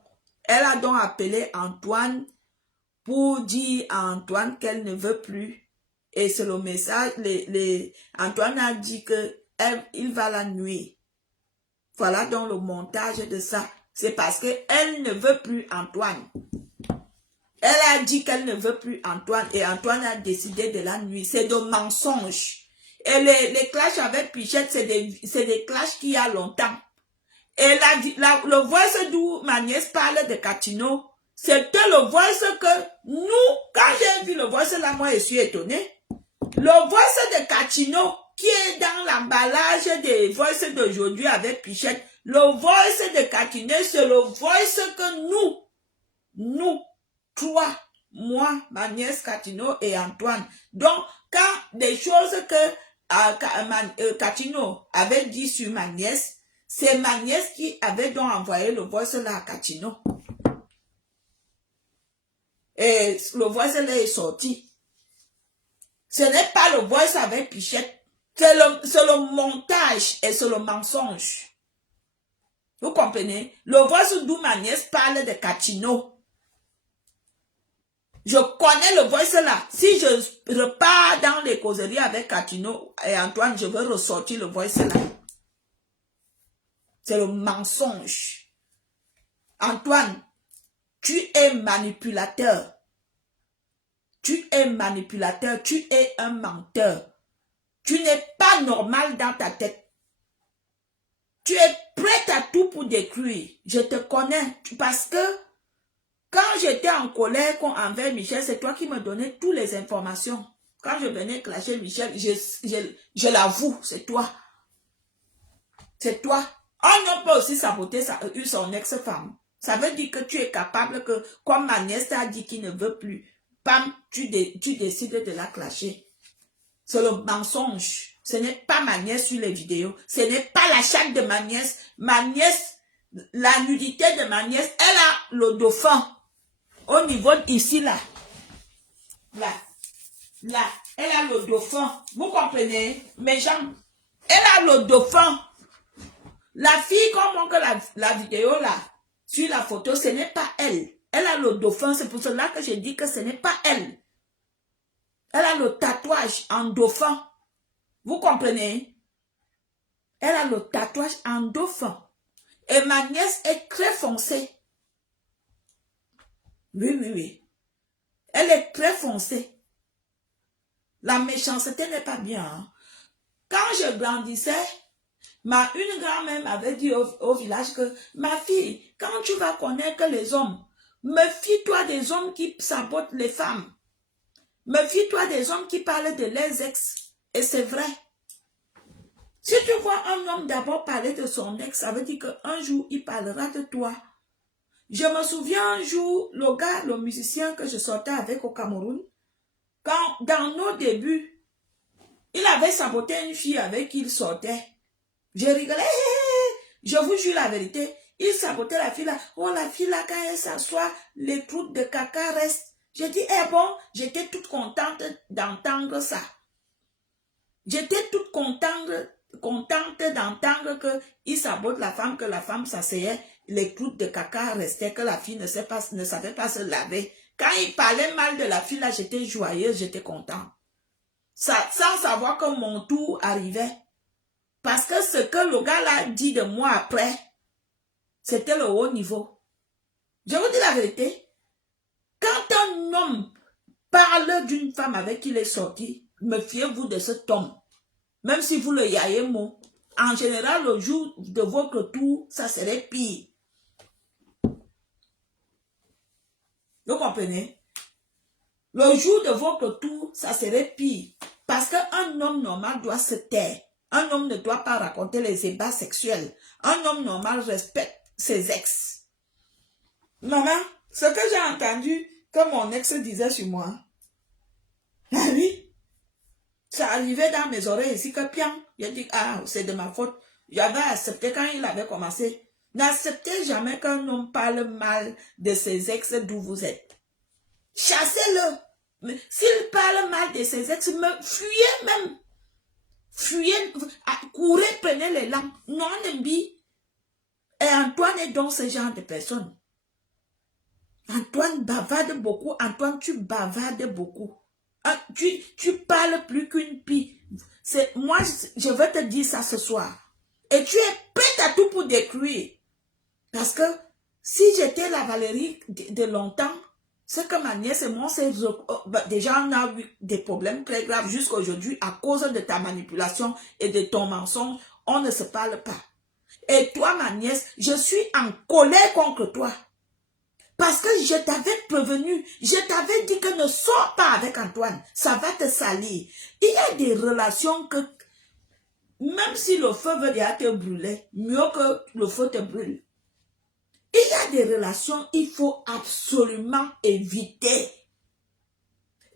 Elle a donc appelé Antoine pour dire à Antoine qu'elle ne veut plus. Et c'est le message, Antoine a dit qu'il va la nuire. Voilà donc le montage de ça. C'est parce qu'elle ne veut plus Antoine. Elle a dit qu'elle ne veut plus Antoine et Antoine a décidé de la nuire. C'est de mensonges. Et les clashs avec Pichette, c'est des clashs qu'il y a longtemps. Et le voice d'où ma nièce parle de Catino, C'était le voice que nous, quand j'ai vu le voice là, moi je suis étonné. Le voice de Kachino, qui est dans l'emballage des voices d'aujourd'hui avec Pichette, le voice de Kachino, c'est le voice que nous, toi, moi, ma nièce Kachino et Antoine. Donc, quand des choses que Kachino avait dit sur ma nièce, c'est ma nièce qui avait donc envoyé le voice là à Kachino. Et le voice là est sorti. Ce n'est pas le voice avec Pichette. C'est le montage et c'est le mensonge. Vous comprenez? Le voice d'où ma nièce parle de Kachino. Je connais le voice là. Si je repars dans les causeries avec Kachino et Antoine, je veux ressortir le voice là. C'est le mensonge. Antoine, tu es manipulateur. Tu es manipulateur, tu es un menteur. Tu n'es pas normal dans ta tête. Tu es prêt à tout pour détruire. Je te connais parce que quand j'étais en colère envers Michel, c'est toi qui me donnais toutes les informations. Quand je venais clasher Michel, je l'avoue, c'est toi. C'est toi. On ne peut aussi saboter son ex-femme. Ça veut dire que tu es capable que, comme ma nièce t'a dit qu'il ne veut plus, bam, tu décides de la clasher. C'est le mensonge. Ce n'est pas ma nièce sur les vidéos. Ce n'est pas la chatte de ma nièce. Ma nièce, la nudité de ma nièce, elle a le dauphin. Au niveau ici, là. Là. Elle a le dauphin. Vous comprenez? Mes jambes. Elle a le dauphin. La fille, comme on que la vidéo, là, sur la photo, ce n'est pas elle. Elle a le dauphin. C'est pour cela que je dis que ce n'est pas elle. Elle a le tatouage en dauphin. Vous comprenez? Elle a le tatouage en dauphin. Et ma nièce est très foncée. Oui. Elle est très foncée. La méchanceté n'est pas bien. Hein? Quand je grandissais, une grand-mère m'avait dit au village que, ma fille, quand tu vas connaître les hommes, méfie-toi des hommes qui sabotent les femmes. Méfie-toi des hommes qui parlent de leurs ex. Et c'est vrai. Si tu vois un homme d'abord parler de son ex, ça veut dire qu'un jour, il parlera de toi. Je me souviens un jour, le musicien que je sortais avec au Cameroun, quand, dans nos débuts, il avait saboté une fille avec qui il sortait. Je rigolais. Je vous jure la vérité. Il sabotait la fille là. Oh, la fille là, quand elle s'assoit, les croûtes de caca restent. J'ai dit, bon, j'étais toute contente d'entendre ça. J'étais toute contente d'entendre qu'il sabote la femme, que la femme s'asseyait, les croûtes de caca restaient, que la fille ne savait pas se laver. Quand il parlait mal de la fille, là, j'étais joyeuse, j'étais contente. Ça, sans savoir que mon tour arrivait. Parce que ce que le gars là dit de moi après, c'était le haut niveau. Je vous dis la vérité. Quand un homme parle d'une femme avec qui il est sorti, méfiez-vous de cet homme. Même si vous le yaillez mot, en général, le jour de votre tour, ça serait pire. Vous comprenez? Le jour de votre tour, ça serait pire. Parce qu'un homme normal doit se taire. Un homme ne doit pas raconter les ébats sexuels. Un homme normal respecte ses ex. Maman, ce que j'ai entendu que mon ex disait sur moi, ah oui, ça arrivait dans mes oreilles ici que pian. J'ai dit, c'est de ma faute. J'avais accepté quand il avait commencé. N'acceptez jamais qu'un homme parle mal de ses ex d'où vous êtes. Chassez-le. S'il parle mal de ses ex, fuyez même. Fuyez, courez, prenez les lampes. Non, Nembi. Et Antoine est donc ce genre de personne. Antoine bavarde beaucoup. Antoine, tu bavardes beaucoup. Tu parles plus qu'une pie. Moi, je vais te dire ça ce soir. Et tu es prête à tout pour détruire. Parce que si j'étais la Valérie de longtemps, c'est que ma nièce et moi, déjà on a eu des problèmes très graves jusqu'à aujourd'hui à cause de ta manipulation et de ton mensonge. On ne se parle pas. Et toi, ma nièce, je suis en colère contre toi. Parce que je t'avais prévenu, je t'avais dit que ne sors pas avec Antoine, ça va te salir. Il y a des relations que, même si le feu veut déjà te brûler, mieux que le feu te brûle. Il y a des relations il faut absolument éviter.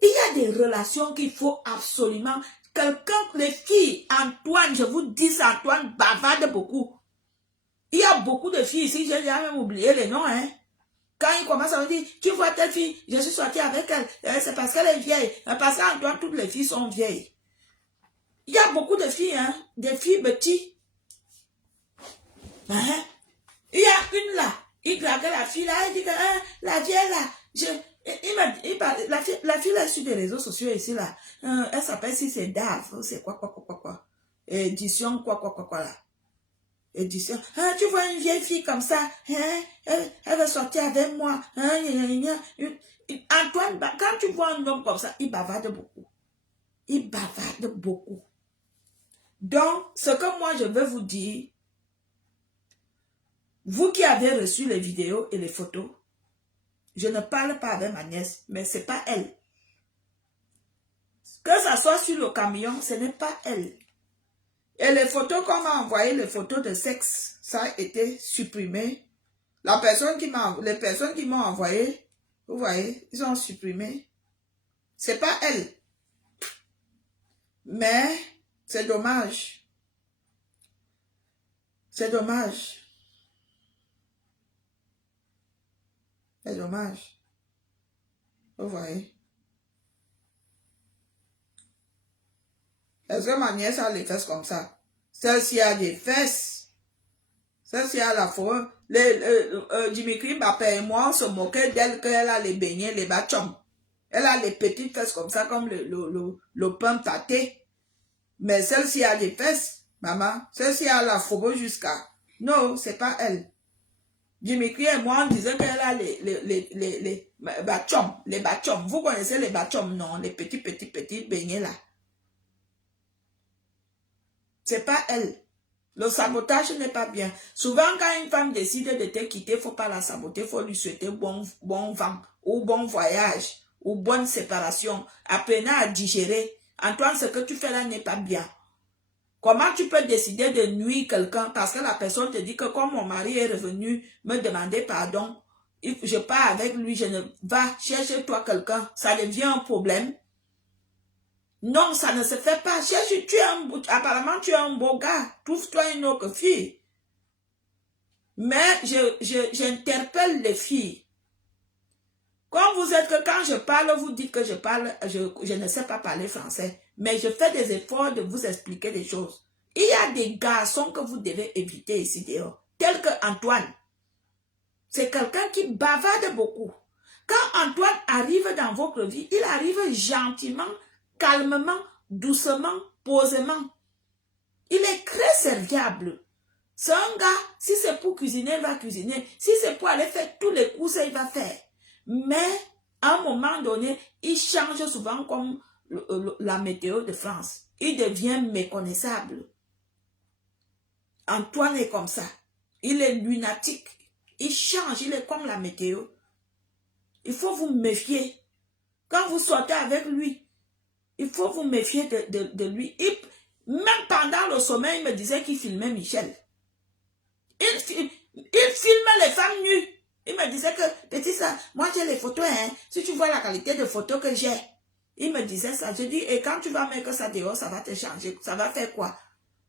Il y a des relations qu'il faut absolument... Quelqu'un, les filles, Antoine, je vous dis, Antoine bavarde beaucoup. Il y a beaucoup de filles ici, j'ai déjà même oublié les noms, hein. Quand il commence à me dire, tu vois telle fille, je suis sortie avec elle, c'est parce qu'elle est vieille. Parce qu'Antoine, toutes les filles sont vieilles. Il y a beaucoup de filles, hein, des filles petites. Hein? Il y a une là, il draguait la fille là, il dit que la vieille là, la fille là sur les réseaux sociaux ici là, elle s'appelle si c'est Dave, c'est quoi, édition quoi là. Édition. Ah, tu vois une vieille fille comme ça, hein, elle va sortir avec moi. Hein, Antoine, quand tu vois un homme comme ça, il bavarde beaucoup. Il bavarde beaucoup. Donc, ce que moi je veux vous dire, vous qui avez reçu les vidéos et les photos, je ne parle pas avec ma nièce, mais ce n'est pas elle. Que ça soit sur le camion, ce n'est pas elle. Et les photos qu'on m'a envoyées, les photos de sexe, ça a été supprimé. Les personnes qui m'ont envoyé, vous voyez, ils ont supprimé. C'est pas elle. Mais c'est dommage. C'est dommage. C'est dommage. Vous voyez. Est-ce que ma nièce a les fesses comme ça? Celle-ci a des fesses. Celle-ci a la forme. Dimitri Mbappé et moi, on se moquait d'elle qu'elle a les beignets, les bachons. Elle a les petites fesses comme ça, comme le pain pâté. Mais celle-ci a des fesses, maman. Celle-ci a la forme jusqu'à... Non, c'est pas elle. Dimitri et moi, on disait qu'elle a les bachons. Les bachons. Vous connaissez les bachons, non? Les petits beignets là. C'est pas elle. Le sabotage n'est pas bien. Souvent, quand une femme décide de te quitter, il ne faut pas la saboter, il faut lui souhaiter bon vent, ou bon voyage, ou bonne séparation, apprenant à digérer. Antoine, ce que tu fais là n'est pas bien. Comment tu peux décider de nuire quelqu'un parce que la personne te dit que comme mon mari est revenu me demander pardon, je pars avec lui, je ne vais chercher toi quelqu'un, ça devient un problème. Non, ça ne se fait pas. Apparemment, tu es un beau gars. Trouve-toi une autre fille. Mais j'interpelle les filles. Quand vous êtes que quand je parle, vous dites que je parle, je ne sais pas parler français. Mais je fais des efforts de vous expliquer des choses. Il y a des garçons que vous devez éviter ici dehors. Tel que Antoine. C'est quelqu'un qui bavarde beaucoup. Quand Antoine arrive dans votre vie, il arrive gentiment, calmement, doucement, posément. Il est très serviable. C'est un gars, si c'est pour cuisiner, il va cuisiner. Si c'est pour aller faire tous les courses, il va faire. Mais, à un moment donné, il change souvent comme la météo de France. Il devient méconnaissable. Antoine est comme ça. Il est lunatique. Il change, il est comme la météo. Il faut vous méfier. Quand vous sortez avec lui, il faut vous méfier de lui. Même pendant le sommeil, il me disait qu'il filmait Michel. Il filmait les femmes nues. Il me disait que, petit ça, moi j'ai les photos, hein. Si tu vois la qualité de photos que j'ai. Il me disait ça. Je dis, et quand tu vas mettre ça dehors, ça va te changer. Ça va faire quoi?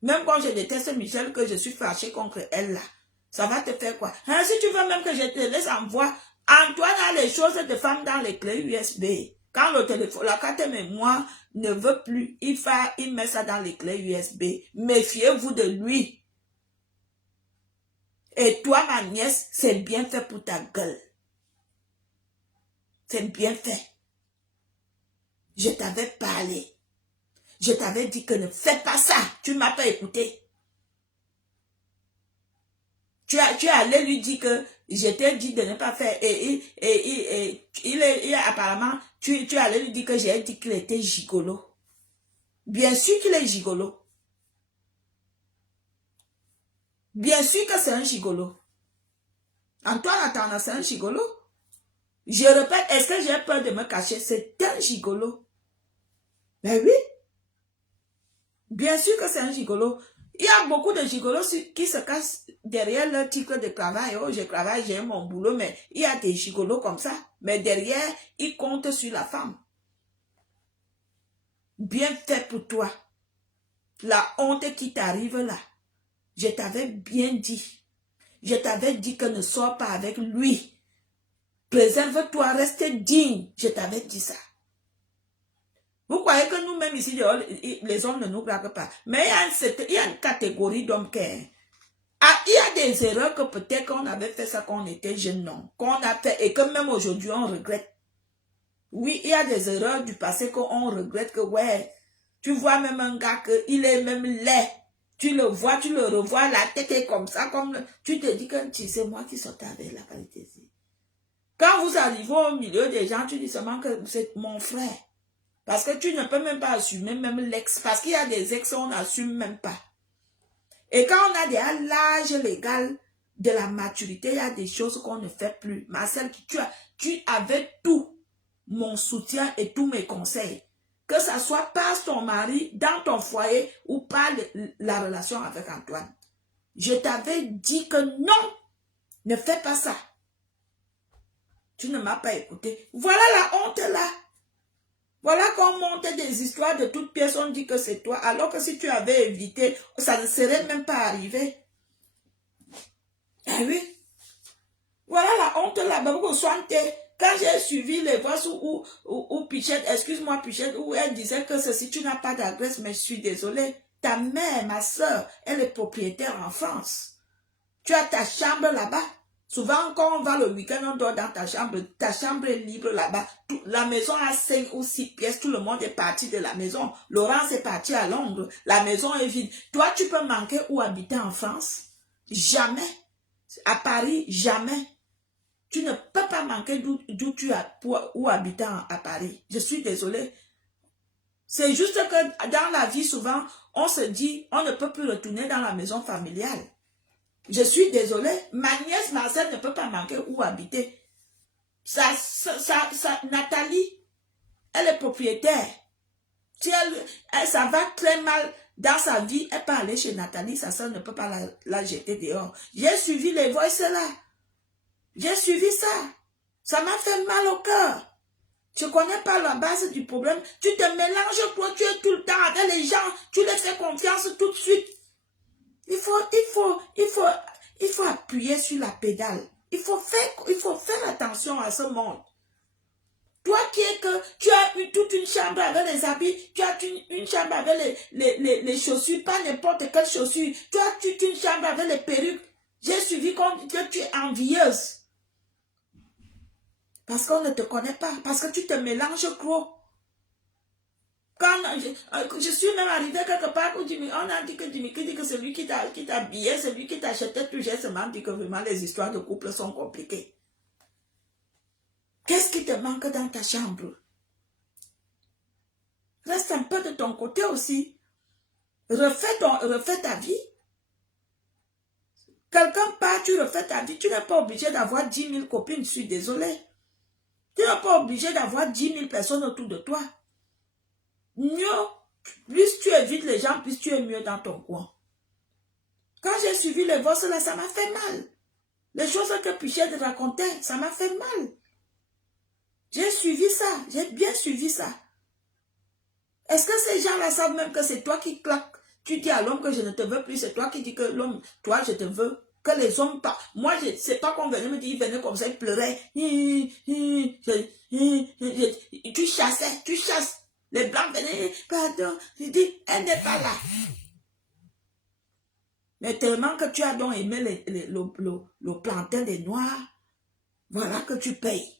Même quand je déteste Michel, que je suis fâchée contre elle là. Ça va te faire quoi? Hein, si tu veux même que je te laisse envoyer, Antoine a les choses de femmes dans les clés USB. Quand le téléphone, la carte mémoire ne veut plus, il met ça dans les clés USB. Méfiez-vous de lui. Et toi, ma nièce, c'est bien fait pour ta gueule. C'est bien fait. Je t'avais parlé. Je t'avais dit que ne fais pas ça. Tu ne m'as pas écouté. Tu es allé lui dire que je t'ai dit de ne pas faire. Et apparemment, tu es allé lui dire que j'ai dit qu'il était gigolo. Bien sûr qu'il est gigolo. Bien sûr que c'est un gigolo. Antoine, attends, c'est un gigolo. Je répète, est-ce que j'ai peur de me cacher? C'est un gigolo. Ben oui. Bien sûr que c'est un gigolo. Il y a beaucoup de gigolos qui se cachent derrière leur titre de travail. Oh, je travaille, j'ai mon boulot, mais il y a des gigolos comme ça. Mais derrière, ils comptent sur la femme. Bien fait pour toi. La honte qui t'arrive là. Je t'avais bien dit. Je t'avais dit que ne sors pas avec lui. Préserve-toi, reste digne. Je t'avais dit ça. Vous croyez que nous-mêmes ici, les hommes ne nous braquent pas. Mais il y a une catégorie d'hommes qui... Ah, il y a des erreurs que peut-être qu'on avait fait ça quand on était jeune, non. Qu'on a fait et que même aujourd'hui on regrette. Oui, il y a des erreurs du passé qu'on regrette que, ouais, tu vois même un gars qu'il est même laid. Tu le vois, tu le revois, la tête est comme ça, tu te dis que c'est moi qui sortais avec la qualité ici. Quand vous arrivez au milieu des gens, tu dis seulement que c'est mon frère. Parce que tu ne peux même pas assumer même l'ex. Parce qu'il y a des ex, on n'assume même pas. Et quand on a déjà l'âge légal de la maturité, il y a des choses qu'on ne fait plus. Marcel, tu avais tout mon soutien et tous mes conseils. Que ça soit par ton mari, dans ton foyer ou par la relation avec Antoine. Je t'avais dit que non, ne fais pas ça. Tu ne m'as pas écouté. Voilà la honte là. Voilà qu'on monte des histoires de toutes pièces, on dit que c'est toi, alors que si tu avais évité, ça ne serait même pas arrivé. Eh oui. Voilà la honte là, quand j'ai suivi les voix où Pichette, excuse-moi Pichette, où elle disait que ceci, tu n'as pas d'adresse, mais je suis désolée. Ta mère, ma soeur, elle est propriétaire en France. Tu as ta chambre là-bas. Souvent, quand on va le week-end, on dort dans ta chambre est libre là-bas. La maison a 5 ou 6 pièces, tout le monde est parti de la maison. Laurence est parti à Londres, la maison est vide. Toi, tu peux manquer où habiter en France? Jamais. À Paris, jamais. Tu ne peux pas manquer d'où tu as où habiter à Paris. Je suis désolée. C'est juste que dans la vie, souvent, on se dit, on ne peut plus retourner dans la maison familiale. Je suis désolée, ma nièce Marcel ne peut pas manquer où habiter. Nathalie, elle est propriétaire. Si ça va très mal dans sa vie, elle peut aller chez Nathalie, sa soeur ne peut pas la jeter dehors. J'ai suivi les voices là. J'ai suivi ça. Ça m'a fait mal au cœur. Tu ne connais pas la base du problème. Tu te mélanges, toi, tu es tout le temps avec les gens. Tu les fais confiance tout de suite. Il faut appuyer sur la pédale. Il faut faire attention à ce monde. Toi qui es que tu as toute une chambre avec les habits, tu as une chambre avec les chaussures, pas n'importe quelle chaussure. Tu as toute une chambre avec les perruques. J'ai suivi que tu es envieuse. Parce qu'on ne te connaît pas. Parce que tu te mélanges trop. Quand je suis même arrivée quelque part où on a dit que celui qui t'a habillé, celui qui t'a acheté tout, j'ai seulement dit que vraiment les histoires de couple sont compliquées. Qu'est-ce qui te manque dans ta chambre? Reste un peu de ton côté aussi. Refais ta vie. Quelqu'un part, tu refais ta vie. Tu n'es pas obligé d'avoir 10 000 copines, je suis désolée. Tu n'es pas obligé d'avoir 10 000 personnes autour de toi. Mieux, plus tu évites les gens, plus tu es mieux dans ton coin. Quand j'ai suivi les voix là, ça m'a fait mal. Les choses que Pichette racontait, ça m'a fait mal. J'ai suivi ça, j'ai bien suivi ça. Est-ce que ces gens-là savent même que c'est toi qui claques? Tu dis à l'homme que je ne te veux plus, c'est toi qui dis que l'homme, toi je te veux. Que les hommes pas. Moi, c'est pas qu'on venait me dire, il venait comme ça, il pleurait. Tu chasses. Les blancs venaient, pardon. Je dis, elle n'est pas là. Mais tellement que tu as donc aimé le plantain des noirs, voilà que tu payes.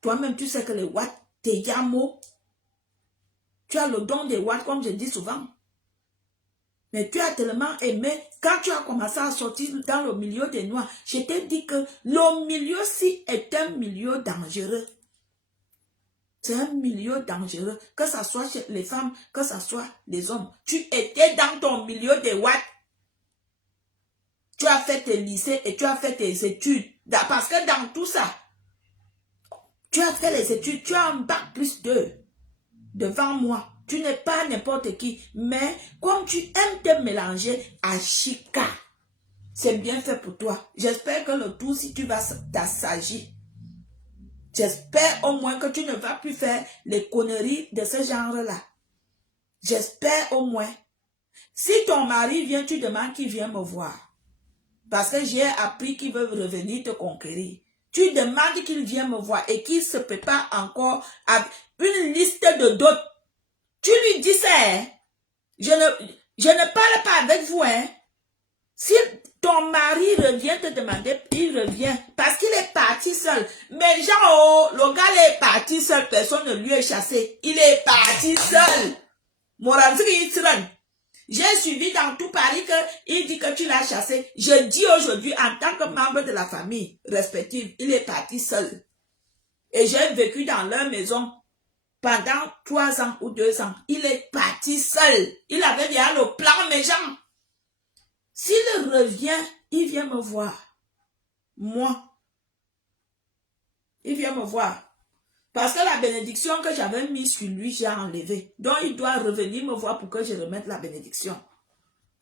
Toi-même, tu sais que les watts, tes yamo, tu as le don des watts, comme je dis souvent. Mais tu as tellement aimé, quand tu as commencé à sortir dans le milieu des noirs, je t'ai dit que le milieu-ci est un milieu dangereux. C'est un milieu dangereux, que ce soit chez les femmes, que ce soit les hommes. Tu étais dans ton milieu des watts. Tu as fait tes lycées et tu as fait tes études. Parce que dans tout ça, Tu as fait les études, tu as un bac +2 devant moi. Tu n'es pas n'importe qui. Mais comme tu aimes te mélanger à chica, c'est bien fait pour toi. J'espère que le tout, si tu vas t'assagir, j'espère au moins que tu ne vas plus faire les conneries de ce genre-là. J'espère au moins. Si ton mari vient, tu demandes qu'il vienne me voir. Parce que j'ai appris qu'il veut revenir te conquérir. Tu demandes qu'il vienne me voir et qu'il se prépare encore à une liste de dot. Tu lui dis ça, hein? Je ne parle pas avec vous, hein? Si ton mari revient te demander, il revient parce qu'il est parti seul. Mais genre, le gars est parti seul, personne ne lui est chassé. Il est parti seul. J'ai suivi dans tout Paris qu'il dit que tu l'as chassé. Je dis aujourd'hui, en tant que membre de la famille respective, il est parti seul. Et j'ai vécu dans leur maison pendant 3 ans ou 2 ans. Il est parti seul. Il avait déjà le plan méchant. S'il revient, il vient me voir. Moi. Il vient me voir. Parce que la bénédiction que j'avais mise sur lui, j'ai enlevé. Donc, il doit revenir me voir pour que je remette la bénédiction.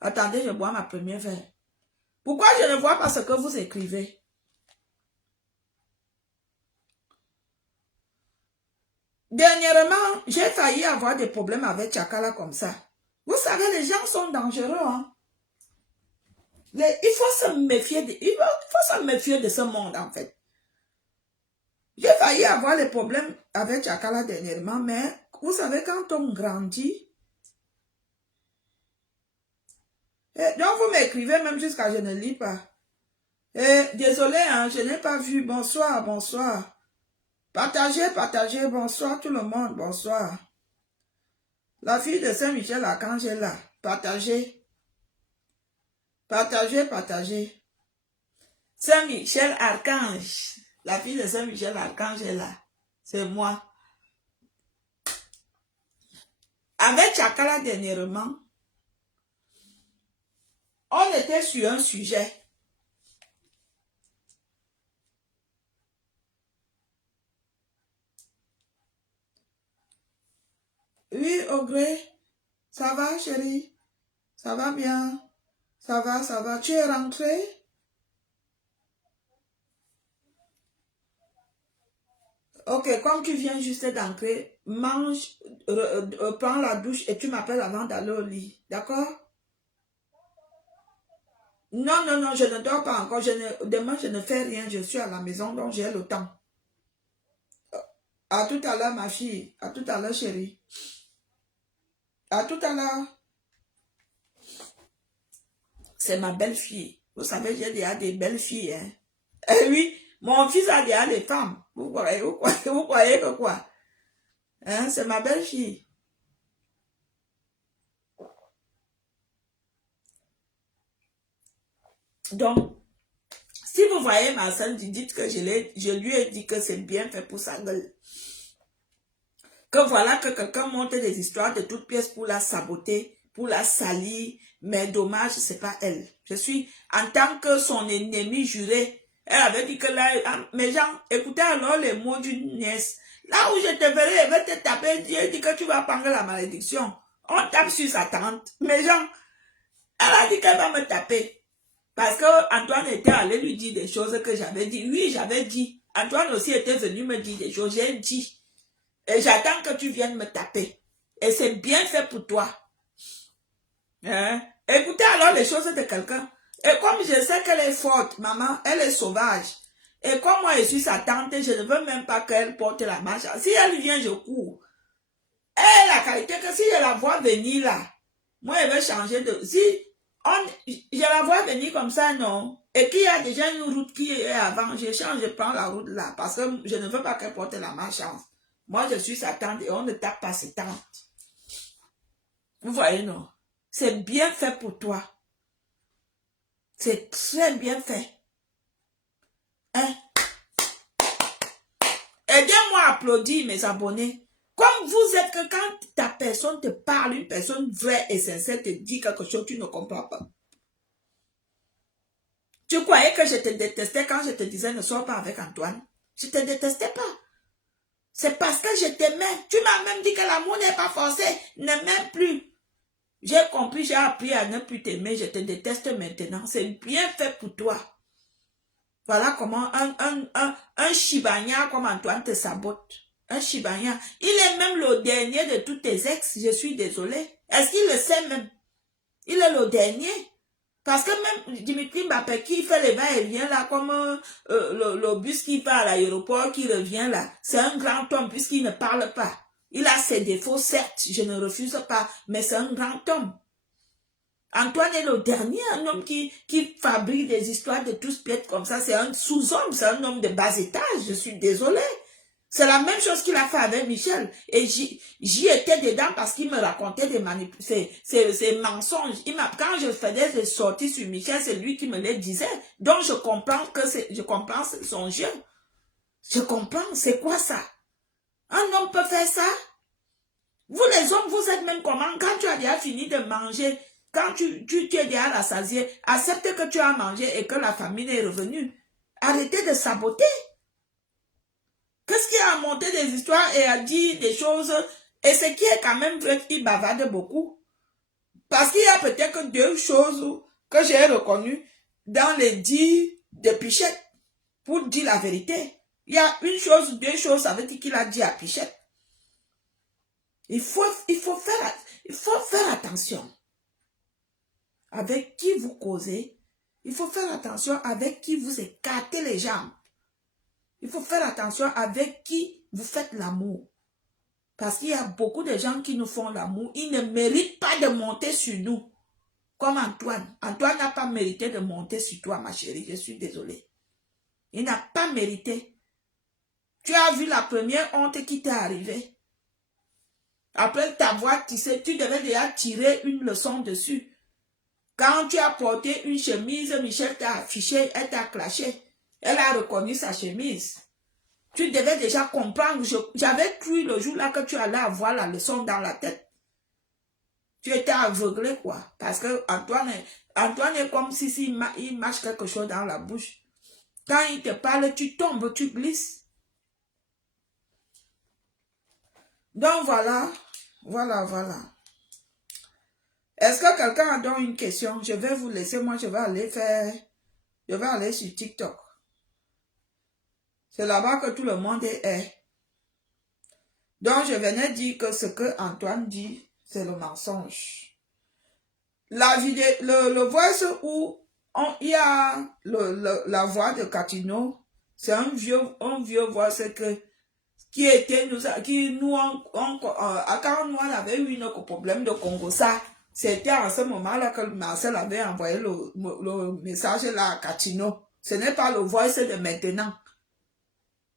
Attendez, je bois ma première verre. Pourquoi je ne vois pas ce que vous écrivez? Dernièrement, j'ai failli avoir des problèmes avec Tchakala comme ça. Vous savez, les gens sont dangereux. Hein? Il faut se méfier de ce monde, en fait. J'ai failli avoir des problèmes avec Tchakala dernièrement, mais vous savez, quand on grandit, donc vous m'écrivez même jusqu'à je ne lis pas. Désolé, hein, je n'ai pas vu. Bonsoir, bonsoir. Partagez, partagez. Bonsoir tout le monde, bonsoir. La fille de Saint-Michel-Archange est là. Partagez. Partagez, partagez. Saint-Michel-Archange. La fille de Saint-Michel-Archange est là. C'est moi. Avec Tchakala dernièrement, on était sur un sujet. Oui, Ogré. Ça va, chérie? Ça va bien? Ça va, ça va. Tu es rentrée? Ok, comme tu viens juste d'entrer, mange, prends la douche et tu m'appelles avant d'aller au lit. D'accord? Non, non, non, je ne dors pas encore. Demain, je ne fais rien. Je suis à la maison, donc j'ai le temps. À tout à l'heure, ma fille. À tout à l'heure, chérie. À tout à l'heure. C'est ma belle-fille. Vous savez, j'ai déjà des belles filles. Hein? Eh oui, mon fils a déjà des femmes. Vous croyez que quoi? Hein? C'est ma belle-fille. Donc, si vous voyez ma soeur, dites que je lui ai dit que c'est bien fait pour sa gueule. Que voilà que quelqu'un monte des histoires de toutes pièces pour la saboter, pour la salir, mais dommage, c'est pas elle. Je suis, en tant que son ennemi juré, elle avait dit que là, mes gens, écoutez alors les mots d'une nièce. Là où je te verrai, elle va te taper, Dieu dit que tu vas prendre la malédiction. On tape sur sa tante. Mes gens, elle a dit qu'elle va me taper. Parce que Antoine était allé lui dire des choses que j'avais dit. Oui, j'avais dit. Antoine aussi était venu me dire des choses. J'ai dit. Et j'attends que tu viennes me taper. Et c'est bien fait pour toi. Hein? Écoutez alors les choses de quelqu'un. Et comme je sais qu'elle est forte, maman, elle est sauvage. Et comme moi je suis sa tante, je ne veux même pas qu'elle porte la marche. Si elle vient, je cours. Elle a la qualité que si je la vois venir là, moi je vais changer de... Si je la vois venir comme ça, non. Et qu'il y a déjà une route qui est avant, je change, je prends la route là. Parce que je ne veux pas qu'elle porte la malchance. Moi, je suis sa tante et on ne tape pas ses tantes. Vous voyez, non? C'est bien fait pour toi. C'est très bien fait. Hein? Aidez-moi à applaudir mes abonnés. Comme vous êtes que quand ta personne te parle, une personne vraie et sincère te dit quelque chose, tu ne comprends pas. Tu croyais que je te détestais quand je te disais ne sois pas avec Antoine? Je te détestais pas. C'est parce que je t'aimais. Tu m'as même dit que l'amour n'est pas forcé. Ne m'aime plus. J'ai compris, j'ai appris à ne plus t'aimer. Je te déteste maintenant. C'est bien fait pour toi. Voilà comment un Shibanya comme Antoine te sabote. Un Shibanya. Il est même le dernier de tous tes ex. Je suis désolée. Est-ce qu'il le sait même? Il est le dernier. Parce que même Dimitri Mbappé qui fait les va-et-vient là, comme le bus qui va à l'aéroport, qui revient là, c'est un grand homme puisqu'il ne parle pas. Il a ses défauts, certes, je ne refuse pas, mais c'est un grand homme. Antoine est le dernier, un homme qui fabrique des histoires de tous piètres comme ça. C'est un sous-homme, c'est un homme de bas étage, je suis désolée. C'est la même chose qu'il a fait avec Michel. Et j'y étais dedans parce qu'il me racontait ces mensonges. Quand je faisais des sorties sur Michel, c'est lui qui me les disait. Donc je comprends son jeu. Je comprends, c'est quoi ça? Un homme peut faire ça? Vous les hommes, vous êtes même comment? Quand tu as déjà fini de manger, quand tu es déjà rassasié, accepte que tu as mangé et que la famille est revenue. Arrêtez de saboter. Qu'est-ce qui a monté des histoires et a dit des choses? Et ce qui est quand même vrai qu'il bavarde beaucoup. Parce qu'il y a peut-être que deux choses que j'ai reconnues dans les dires de Pichette. Pour dire la vérité. Il y a une chose, deux choses, ça veut dire qu'il a dit à Pichette. Il faut faire attention. Avec qui vous causez. Il faut faire attention avec qui vous écartez les jambes. Il faut faire attention avec qui vous faites l'amour. Parce qu'il y a beaucoup de gens qui nous font l'amour. Ils ne méritent pas de monter sur nous. Comme Antoine. Antoine n'a pas mérité de monter sur toi, ma chérie. Je suis désolée. Il n'a pas mérité. Tu as vu la première honte qui t'est arrivée. Après t'avoir tissé, tu devais déjà tirer une leçon dessus. Quand tu as porté une chemise, Michel t'a affiché, elle t'a clashé. Elle a reconnu sa chemise. Tu devais déjà comprendre. J'avais cru le jour-là que tu allais avoir la leçon dans la tête. Tu étais aveuglé, quoi. Parce que Antoine est comme si il mâche quelque chose dans la bouche. Quand il te parle, tu tombes, tu glisses. Donc voilà. Est-ce que quelqu'un a donc une question? Je vais vous laisser. Moi, je vais aller sur TikTok. C'est là-bas que tout le monde est. Donc, je venais dire que ce que Antoine dit, c'est le mensonge. La vidéo, le voice où il y a la voix de Catino, c'est un vieux voice qui était, quand nous on avait eu notre problème de Congo, ça, c'était en ce moment-là que Marcel avait envoyé le message là à Catino. Ce n'est pas le voice de maintenant.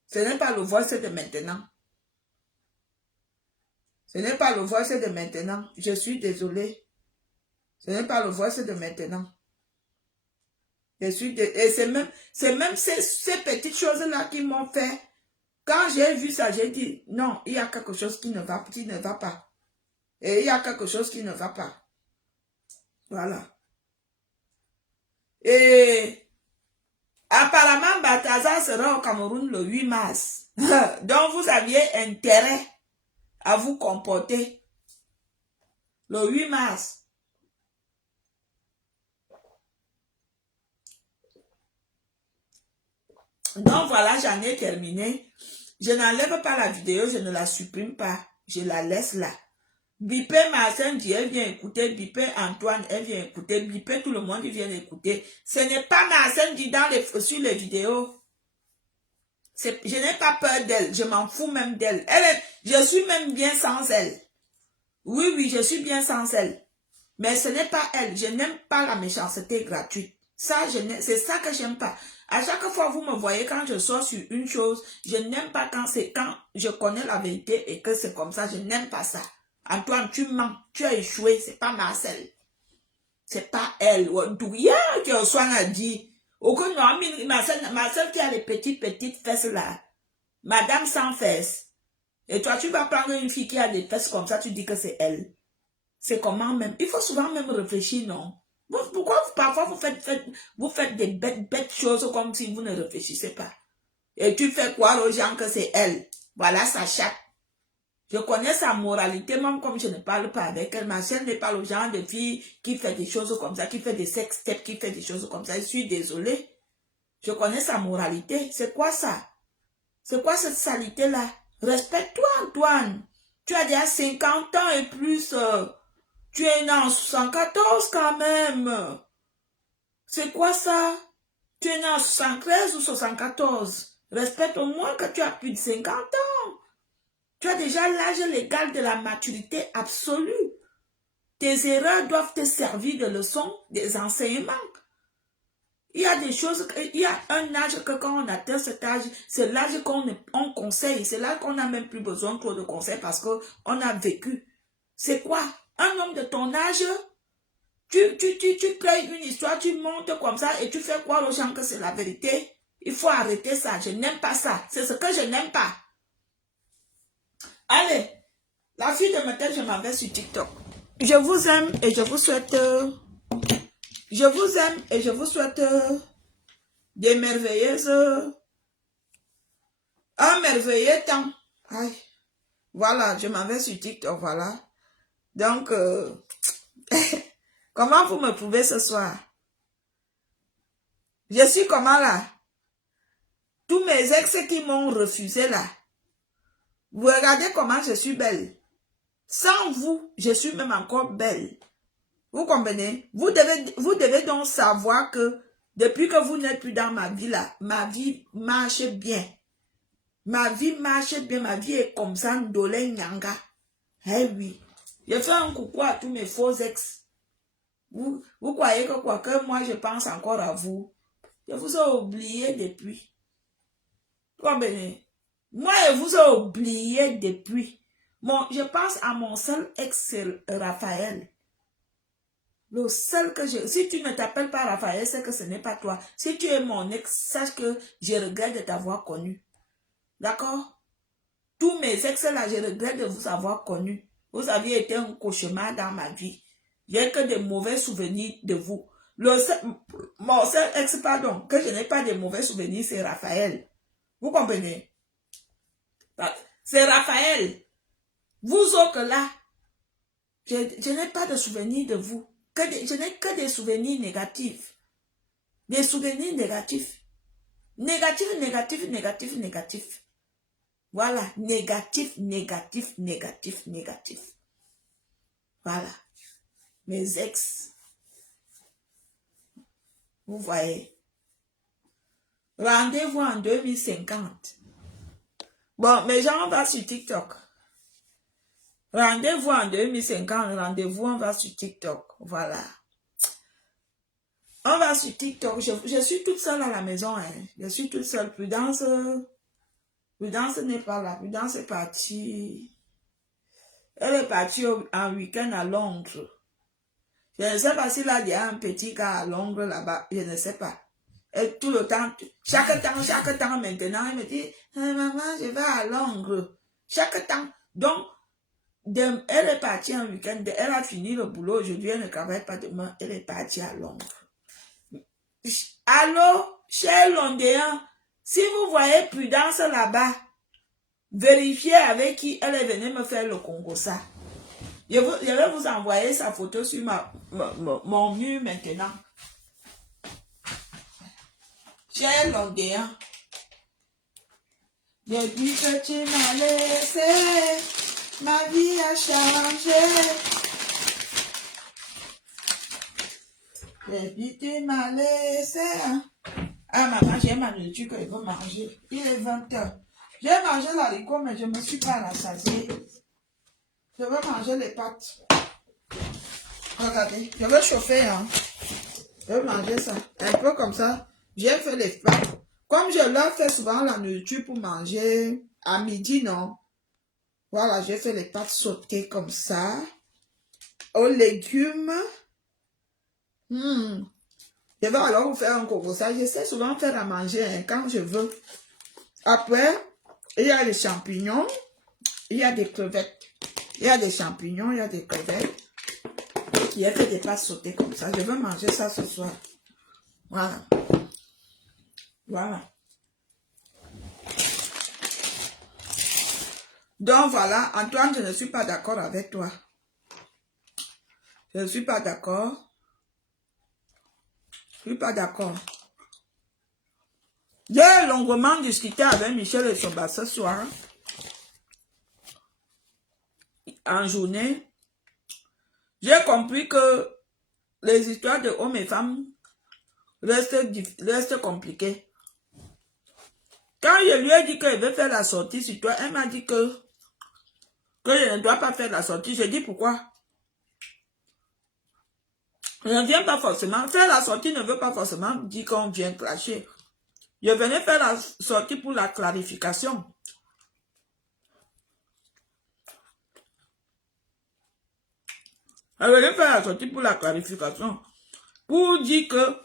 Ce n'est pas le voice de maintenant. Ce n'est pas le voice de maintenant. Je suis désolée. Ce n'est pas le voice de maintenant. Et c'est même ces petites choses-là qui m'ont fait. Quand j'ai vu ça, j'ai dit, non, il y a quelque chose qui ne va pas. Et il y a quelque chose qui ne va pas. Voilà. Et apparemment, Balthazar sera au Cameroun le 8 mars. Donc, vous aviez intérêt à vous comporter le 8 mars. Donc, voilà, j'en ai terminé. Je n'enlève pas la vidéo, je ne la supprime pas. Je la laisse là. Bipé Marcin dit, elle vient écouter. Bipé Antoine, elle vient écouter. Bipé tout le monde, il vient écouter. Ce n'est pas Marcin dit sur les vidéos. Je n'ai pas peur d'elle. Je m'en fous même d'elle. Je suis même bien sans elle. Oui, je suis bien sans elle. Mais ce n'est pas elle. Je n'aime pas la méchanceté gratuite. Ça, c'est ça que j'aime pas. À chaque fois, vous me voyez quand je sors sur une chose, je n'aime pas quand je connais la vérité et que c'est comme ça. Je n'aime pas ça. Antoine, tu mens. Tu as échoué. C'est pas Marcel. C'est pas elle. Douya qui Oswan a dit. Aucun non, Marcel qui a les petites fesses là. Madame sans fesses. Et toi, tu vas prendre une fille qui a des fesses comme ça, tu dis que c'est elle. C'est comment même. Il faut souvent même réfléchir, non? Pourquoi parfois vous faites des bêtes choses comme si vous ne réfléchissez pas? Et tu fais croire aux gens que c'est elle. Voilà sa chatte. Je connais sa moralité, même comme je ne parle pas avec elle. Ma chaîne n'est pas le genre de fille qui fait des choses comme ça, qui fait des sex steps, qui fait des choses comme ça. Je suis désolée. Je connais sa moralité. C'est quoi ça? C'est quoi cette salité-là? Respecte-toi, Antoine. Tu as déjà 50 ans et plus. Tu es né en 74 quand même. C'est quoi ça? Tu es né en 73 ou 74? Respecte au moins que tu as plus de 50 ans. Tu as déjà l'âge légal de la maturité absolue. Tes erreurs doivent te servir de leçon, des enseignements. Il y a des choses, il y a un âge que quand on atteint cet âge, c'est l'âge qu'on conseille. C'est là qu'on n'a même plus besoin trop de conseils parce qu'on a vécu. C'est quoi? Un homme de ton âge, tu crées une histoire, tu montes comme ça et tu fais croire aux gens que c'est la vérité. Il faut arrêter ça. Je n'aime pas ça. C'est ce que je n'aime pas. Allez, la fille de matin, je m'en vais sur TikTok. Je vous aime et je vous souhaite... Je vous aime et je vous souhaite des merveilleuses... Un merveilleux temps. Aïe. Voilà, je m'en vais sur TikTok, voilà. Donc, comment vous me trouvez ce soir? Je suis comment là? Tous mes ex qui m'ont refusé là. Vous regardez comment je suis belle. Sans vous, je suis même encore belle. Vous comprenez? Vous devez donc savoir que depuis que vous n'êtes plus dans ma vie là, ma vie marche bien. Ma vie marche bien, ma vie est comme ça, ndolé nyanga. Eh oui. Je fais un coucou à tous mes faux ex. Vous croyez que moi je pense encore à vous? Je vous ai oublié depuis. Vous comprenez? Moi, je vous ai oublié depuis. Je pense à mon seul ex, c'est Raphaël. Le seul que je... Si tu ne t'appelles pas Raphaël, c'est que ce n'est pas toi. Si tu es mon ex, sache que je regrette de t'avoir connu. D'accord? Tous mes ex là, je regrette de vous avoir connu. Vous aviez été un cauchemar dans ma vie. J'ai que de mauvais souvenirs de vous. Mon seul ex, pardon, que je n'ai pas de mauvais souvenirs, c'est Raphaël. Vous comprenez? C'est Raphaël. Vous autres là, je n'ai pas de souvenirs de vous. Je n'ai que des souvenirs négatifs. Des souvenirs négatifs. Négatif, négatif, négatif, négatif. Voilà. Négatif, négatif, négatif, négatif. Voilà. Mes ex. Vous voyez. Rendez-vous en 2050. Bon, mes gens, on va sur TikTok. Rendez-vous en 2050. Rendez-vous, on va sur TikTok. Voilà. On va sur TikTok. Je suis toute seule à la maison. Hein. Je suis toute seule. Prudence n'est pas là. Prudence est partie. Elle est partie en week-end à Londres. Je ne sais pas s'il a déjà un petit cas à Londres là-bas. Je ne sais pas. Et tout le temps, chaque temps maintenant, elle me dit, maman, je vais à Londres. Chaque temps. Donc, elle est partie en week-end. Elle a fini le boulot. Aujourd'hui, elle ne travaille pas demain. Elle est partie à Londres. Allô, chers Londéens, si vous voyez Prudence là-bas, vérifiez avec qui elle est venue me faire le Congo ça. Je vais vous envoyer sa photo sur mon mur maintenant. Chers Londéens, depuis que tu m'as laissé, ma vie a changé. Depuis que tu m'as laissé. Ah maman, j'ai ma nourriture que je veux manger. Il est 20h. J'ai mangé l'haricot, mais je ne me suis pas rassasiée. Je veux manger les pâtes. Regardez, je veux chauffer, hein. Je veux manger ça. Un peu comme ça. J'ai fait les pâtes. Comme je leur fais souvent la nourriture pour manger à midi, non? Voilà, j'ai fait les pâtes sautées comme ça. Aux légumes. Je vais alors vous faire un coco. Ça, je sais souvent faire à manger hein, quand je veux. Après, il y a les champignons. Il y a des crevettes. Il y a des champignons, il y a des crevettes. Il y a fait des pâtes sautées comme ça. Je veux manger ça ce soir. Voilà. Voilà. Donc voilà, Antoine, je ne suis pas d'accord avec toi. Je ne suis pas d'accord. Je ne suis pas d'accord. J'ai longuement discuté avec Michel et Soba ce soir. En journée. J'ai compris que les histoires de hommes et femmes restent compliquées. Quand je lui ai dit qu'elle veut faire la sortie sur toi, elle m'a dit que je ne dois pas faire la sortie. Je dis pourquoi? Je ne viens pas forcément. Faire la sortie ne veut pas forcément dire qu'on vient clasher. Je venais faire la sortie pour la clarification. Je venais faire la sortie pour la clarification. Pour dire que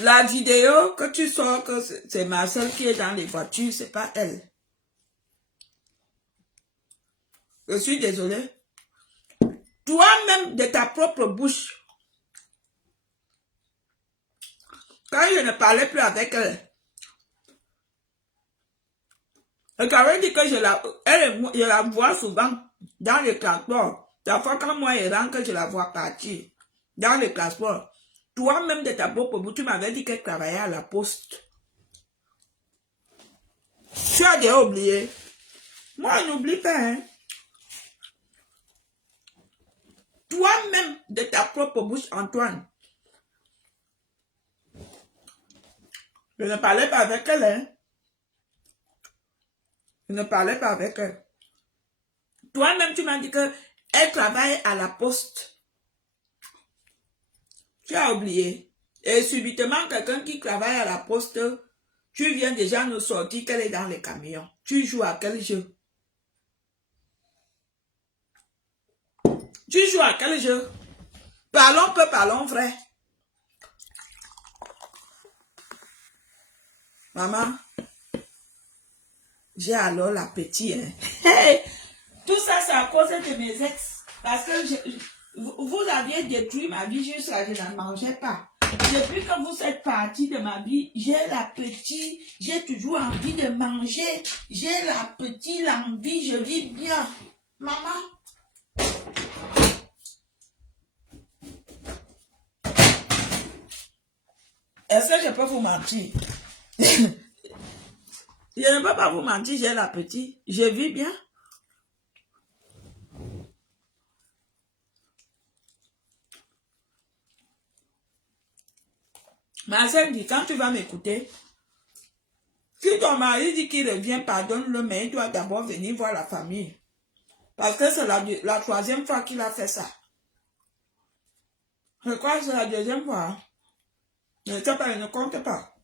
la vidéo que tu sors, que c'est Marcel qui est dans les voitures, c'est pas elle. Je suis désolée. Toi-même, de ta propre bouche, quand je ne parlais plus avec elle, elle dit que je la vois souvent dans le transport. La fois quand moi je rentre, je la vois partir dans le transport. Toi-même, de ta propre bouche, tu m'avais dit qu'elle travaillait à la poste. Tu as déjà oublié. Moi, n'oublie pas, hein. Toi-même, de ta propre bouche, Antoine. Je ne parlais pas avec elle, hein. Je ne parlais pas avec elle. Toi-même, tu m'as dit qu'elle travaille à la poste. Tu as oublié. Et subitement, quelqu'un qui travaille à la poste, tu viens déjà nous sortir qu'elle est dans les camions. Tu joues à quel jeu? Tu joues à quel jeu? Parlons peu, parlons vrai. Maman, j'ai alors l'appétit, hein. Hey, tout ça, c'est à cause de mes ex. Parce que vous aviez détruit ma vie jusqu'à ce que je ne mangeais pas. Depuis que vous êtes parti de ma vie, j'ai l'appétit, j'ai toujours envie de manger. J'ai l'appétit, l'envie, je vis bien. Maman. Est-ce que je peux vous mentir? Je ne peux pas vous mentir, j'ai l'appétit. Je vis bien. Marcel dit, quand tu vas m'écouter, si ton mari dit qu'il revient, pardonne-le, mais il doit d'abord venir voir la famille. Parce que c'est la troisième fois qu'il a fait ça. Je crois que c'est la deuxième fois. Je ne sais pas, je ne compte pas.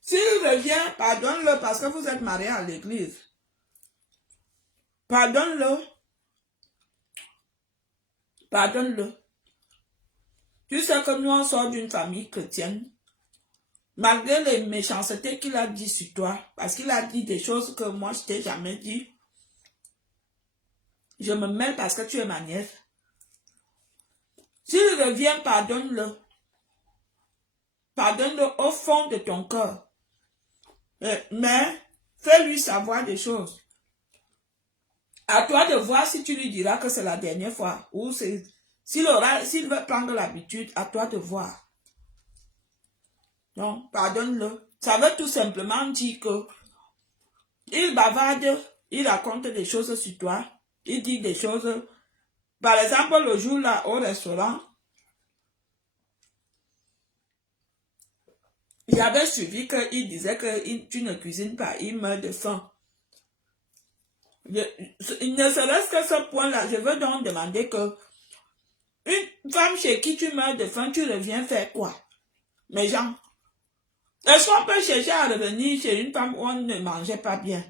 S'il revient, pardonne-le parce que vous êtes mariés à l'église. Pardonne-le. Pardonne-le. Tu sais que nous, on sort d'une famille chrétienne. Malgré les méchancetés qu'il a dit sur toi, parce qu'il a dit des choses que moi, je t'ai jamais dit. Je me mêle parce que tu es ma nièce. S'il revient, pardonne-le. Pardonne-le au fond de ton cœur. Mais, fais-lui savoir des choses. À toi de voir si tu lui diras que c'est la dernière fois. Ou s'il veut prendre l'habitude, à toi de voir. Non, pardonne-le. Ça veut tout simplement dire que il bavarde, il raconte des choses sur toi, il dit des choses. Par exemple, le jour là, au restaurant, il avait suivi qu'il disait que tu ne cuisines pas, il meurt de faim. Ne serait-ce que ce point-là, je veux donc demander que une femme chez qui tu meurs de faim, tu reviens faire quoi? Mes gens, est-ce qu'on peut chercher à revenir chez une femme où on ne mangeait pas bien?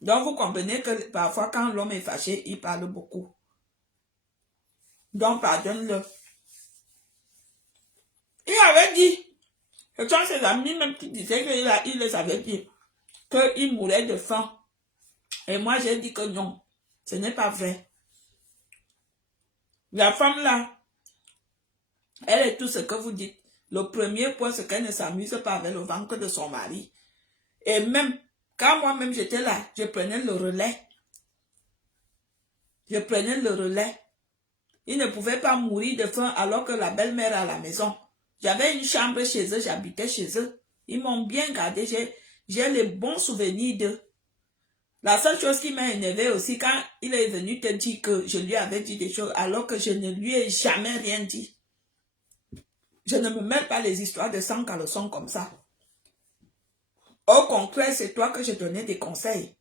Donc vous comprenez que parfois quand l'homme est fâché, il parle beaucoup. Donc pardonne-le. Il avait dit, ce sont ses amis même qui disaient qu'il les avait dit, qu'il mourait de faim. Et moi j'ai dit que non, ce n'est pas vrai. La femme là, elle est tout ce que vous dites. Le premier point, c'est qu'elle ne s'amuse pas avec le ventre de son mari. Et même, quand moi-même j'étais là, je prenais le relais. Je prenais le relais. Il ne pouvait pas mourir de faim alors que la belle-mère est à la maison. J'avais une chambre chez eux, j'habitais chez eux. Ils m'ont bien gardé, j'ai les bons souvenirs d'eux. La seule chose qui m'a énervé aussi, quand il est venu te dire que je lui avais dit des choses alors que je ne lui ai jamais rien dit. Je ne me mêle pas les histoires de sang caleçon comme ça. Au contraire, c'est toi que je donnais des conseils.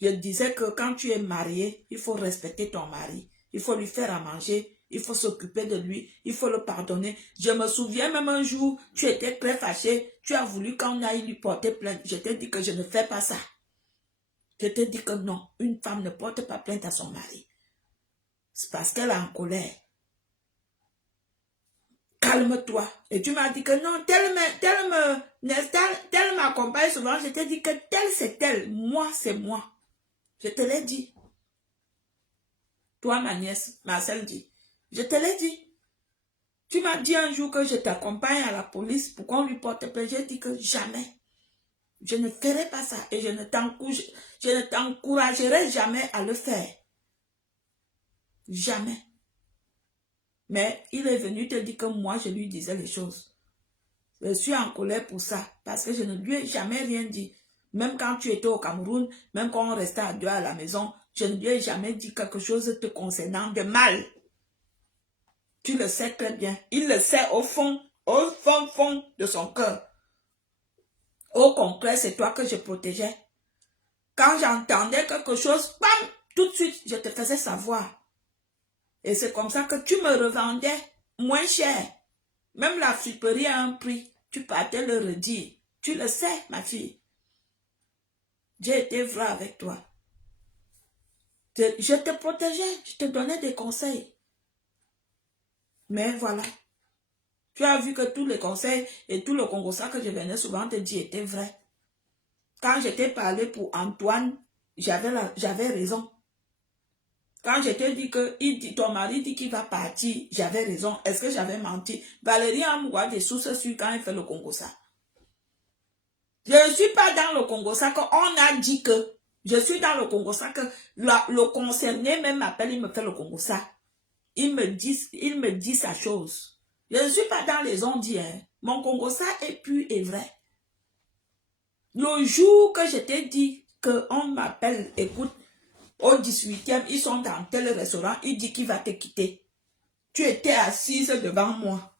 Je disais que quand tu es marié, il faut respecter ton mari. Il faut lui faire à manger. Il faut s'occuper de lui. Il faut le pardonner. Je me souviens même un jour, tu étais très fâché. Tu as voulu qu'on aille lui porter plainte. Je t'ai dit que je ne fais pas ça. Je t'ai dit que non, une femme ne porte pas plainte à son mari. C'est parce qu'elle est en colère. Calme-toi. Et tu m'as dit que non, tel m'accompagne souvent. Je t'ai dit que tel c'est tel. Moi, c'est moi. Je te l'ai dit. Toi, ma nièce, Marcel dit. Je te l'ai dit. Tu m'as dit un jour que je t'accompagne à la police pour qu'on lui porte plainte. J'ai dit que jamais. Je ne ferai pas ça. Et je ne t'encouragerai jamais à le faire. Jamais. Mais il est venu te dire que moi, je lui disais les choses. Je suis en colère pour ça. Parce que je ne lui ai jamais rien dit. Même quand tu étais au Cameroun, même quand on restait à deux à la maison, je ne lui ai jamais dit quelque chose te concernant de mal. Tu le sais très bien. Il le sait au fond de son cœur. Au contraire, c'est toi que je protégeais. Quand j'entendais quelque chose, bam, tout de suite, je te faisais savoir. Et c'est comme ça que tu me revendais moins cher. Même la friperie a un prix. Tu partais le redire. Tu le sais, ma fille. J'ai été vrai avec toi. Je te protégeais, je te donnais des conseils. Mais voilà. Tu as vu que tous les conseils et tout le Congo-ça que je venais souvent te dire étaient vrais. Quand je t'ai parlé pour Antoine, j'avais raison. Quand je t'ai dit que ton mari dit qu'il va partir, j'avais raison. Est-ce que j'avais menti? Valérie Amoua des sources sur quand elle fait le Congo-ça. Je ne suis pas dans le Congo-ça qu'on a dit que. Je suis dans le Congo-ça que le concerné même m'appelle, il me fait le Congo-ça. Il me dit sa chose. Je ne suis pas dans les ondits. Hein. Mon Congo-ça est pur et vrai. Le jour que je t'ai dit qu'on m'appelle, écoute, au 18e, ils sont dans tel restaurant, il dit qu'il va te quitter. Tu étais assise devant moi.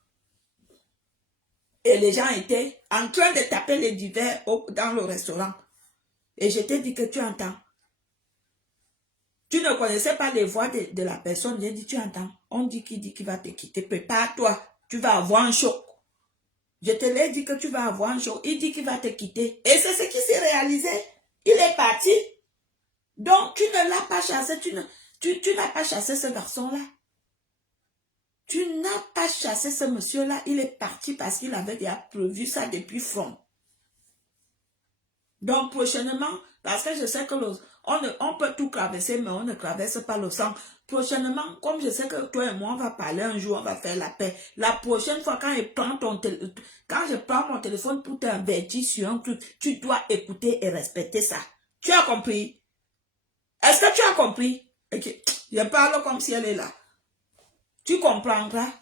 Et les gens étaient en train de taper les divers dans le restaurant. Et je t'ai dit que tu entends. Tu ne connaissais pas les voix de la personne. J'ai dit, tu entends. On dit qu'il va te quitter. Prépare-toi. Tu vas avoir un choc. Je te l'ai dit que tu vas avoir un choc. Il dit qu'il va te quitter. Et c'est ce qui s'est réalisé. Il est parti. Donc, tu ne l'as pas chassé. Tu n'as pas chassé ce garçon-là. Tu n'as pas chassé ce monsieur-là. Il est parti parce qu'il avait déjà prévu ça depuis fond. Donc, prochainement, parce que je sais que on peut tout traverser, mais on ne traverse pas le sang. Prochainement, comme je sais que toi et moi, on va parler un jour, on va faire la paix. La prochaine fois, quand je prends mon téléphone pour t'avertir sur un truc, tu dois écouter et respecter ça. Tu as compris? Est-ce que tu as compris? Okay. Je parle comme si elle est là. Tu comprendras.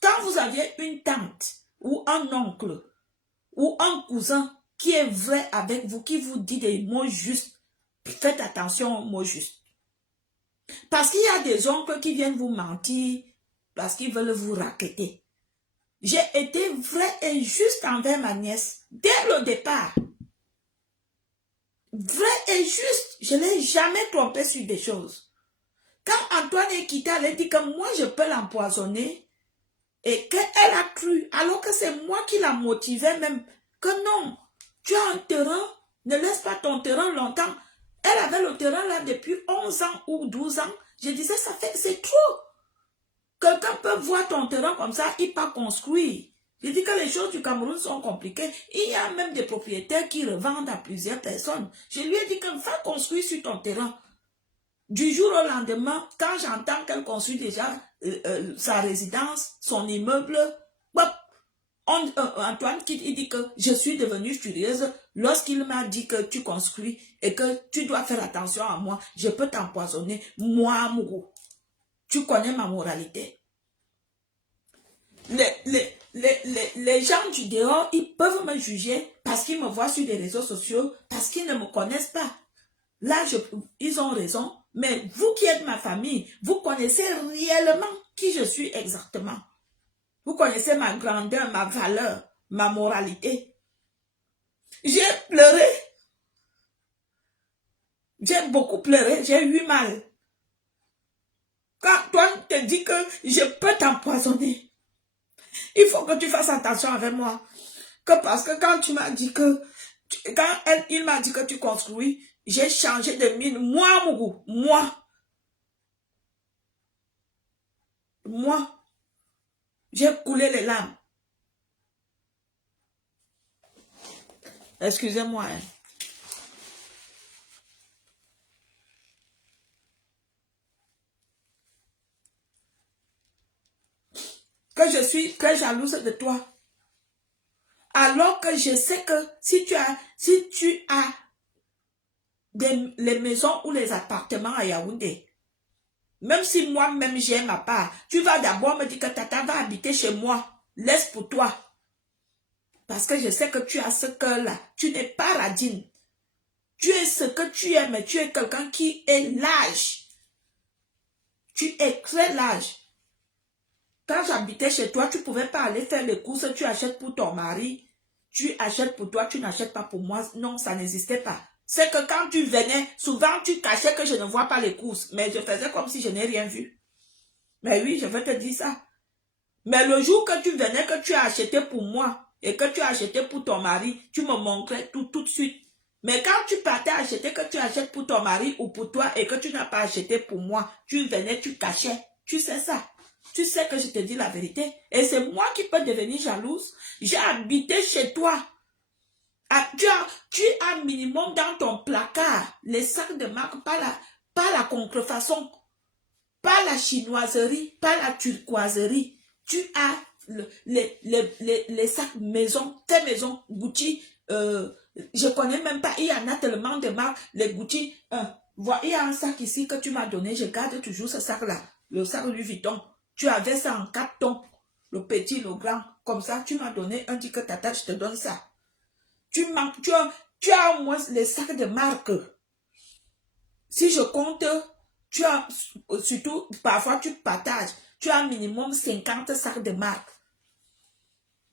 Quand vous aviez une tante, ou un oncle, ou un cousin, qui est vrai avec vous, qui vous dit des mots justes, faites attention aux mots justes. Parce qu'il y a des oncles qui viennent vous mentir, parce qu'ils veulent vous racketter. J'ai été vrai et juste envers ma nièce, dès le départ. Vrai et juste, je ne l'ai jamais trompé sur des choses. Quand Antoine est quitté, elle a dit que moi je peux l'empoisonner, et qu'elle a cru, alors que c'est moi qui la motivais même, que non. Tu as un terrain, ne laisse pas ton terrain longtemps. Elle avait le terrain là depuis 11 ans ou 12 ans. Je disais, c'est trop. Quelqu'un peut voir ton terrain comme ça, il pas construire. Je dis que les choses du Cameroun sont compliquées. Il y a même des propriétaires qui revendent à plusieurs personnes. Je lui ai dit qu'il va construire sur ton terrain. Du jour au lendemain, quand j'entends qu'elle construit déjà sa résidence, son immeuble, hop, Antoine Kid, il dit que je suis devenue furieuse lorsqu'il m'a dit que tu construis et que tu dois faire attention à moi. Je peux t'empoisonner. Moi, Mougou. Tu connais ma moralité. Les gens du dehors, ils peuvent me juger parce qu'ils me voient sur les réseaux sociaux, parce qu'ils ne me connaissent pas. Là, ils ont raison. Mais vous qui êtes ma famille, vous connaissez réellement qui je suis exactement. Vous connaissez ma grandeur, ma valeur, ma moralité. J'ai pleuré. J'ai beaucoup pleuré. J'ai eu mal. Quand toi te dis que je peux t'empoisonner, il faut que tu fasses attention avec moi. Que parce que quand tu m'as dit que... il m'a dit que tu construis, j'ai changé de mine. Moi, Mougou, moi, j'ai coulé les larmes. Excusez-moi. Hein. Que je suis très jalouse de toi. Alors que je sais que si tu as les maisons ou les appartements à Yaoundé, même si moi-même j'ai ma part, tu vas d'abord me dire que Tata va habiter chez moi. Laisse pour toi. Parce que je sais que tu as ce cœur-là. Tu n'es pas radine. Tu es ce que tu es, mais tu es quelqu'un qui est lâche. Tu es très lâche. Quand j'habitais chez toi, tu ne pouvais pas aller faire les courses. Tu achètes pour ton mari. Tu achètes pour toi, tu n'achètes pas pour moi. Non, ça n'existait pas. C'est que quand tu venais, souvent tu cachais que je ne vois pas les courses. Mais je faisais comme si je n'ai rien vu. Mais oui, je vais te dire ça. Mais le jour que tu venais, que tu as acheté pour moi et que tu as acheté pour ton mari, tu me montrais tout de suite. Mais quand tu partais acheter, que tu achètes pour ton mari ou pour toi et que tu n'as pas acheté pour moi, tu venais, tu cachais. Tu sais ça. Tu sais que je te dis la vérité. Et c'est moi qui peux devenir jalouse. J'ai habité chez toi. Tu as minimum dans ton placard les sacs de marque, pas la contrefaçon, pas la chinoiserie, pas la turquoiserie. Tu as les sacs maison, tes maisons, Gucci, je connais même pas, il y en a tellement de marques, les Gucci, voilà, il y a un sac ici que tu m'as donné, je garde toujours ce sac-là, le sac Louis Vuitton. Tu avais ça en 4 tons, le petit, le grand, comme ça, tu m'as donné un dit que tata, je te donne ça. Tu as au moins les sacs de marque. Si je compte, tu as, surtout, parfois tu partages, tu as minimum 50 sacs de marque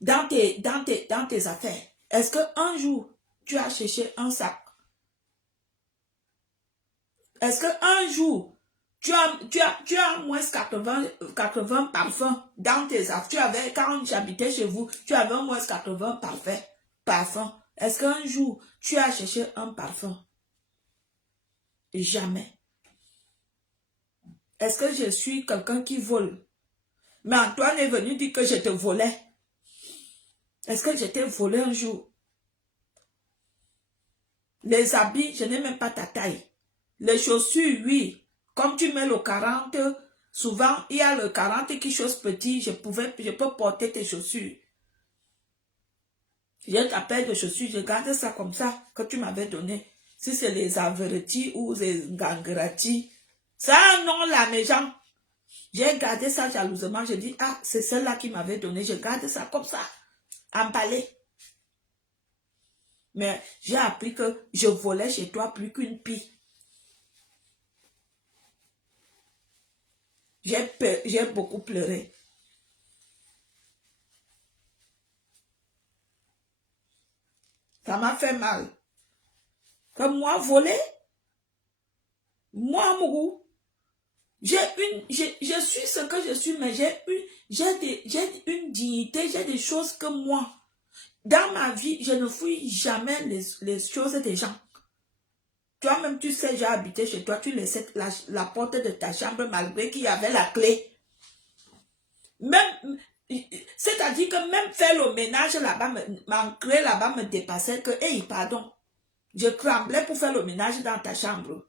dans tes affaires. Est-ce qu'un jour, tu as cherché un sac? Est-ce qu'un jour, tu as au moins 80 parfums dans tes affaires? Quand j'habitais chez vous, tu avais au moins 80 parfums. Est-ce qu'un jour, tu as cherché un parfum? Jamais. Est-ce que je suis quelqu'un qui vole? Mais Antoine est venu dire que je te volais. Est-ce que je t'ai volé un jour? Les habits, je n'ai même pas ta taille. Les chaussures, oui. Comme tu mets le 40, souvent, il y a le 40 qui chose petit, je peux porter tes chaussures. J'ai ta paire de chaussures, je garde ça comme ça, que tu m'avais donné. Si c'est les Averti ou les Gangrati, ça un nom là, mes gens. J'ai gardé ça jalousement, je dis, ah, c'est celle-là qui m'avait donné, je garde ça comme ça, emballé. Mais j'ai appris que je volais chez toi plus qu'une pie. J'ai beaucoup pleuré. Ça m'a fait mal. Comme moi, voler, moi, Mougou, je suis ce que je suis, mais j'ai une dignité, j'ai des choses que moi, dans ma vie, je ne fouille jamais les choses des gens. Toi-même, tu sais, j'ai habité chez toi, tu laissais la porte de ta chambre malgré qu'il y avait la clé. Même, c'est-à-dire que même faire le ménage là-bas, m'ancrer là-bas me dépassait que, hey, pardon, je tremblais pour faire le ménage dans ta chambre.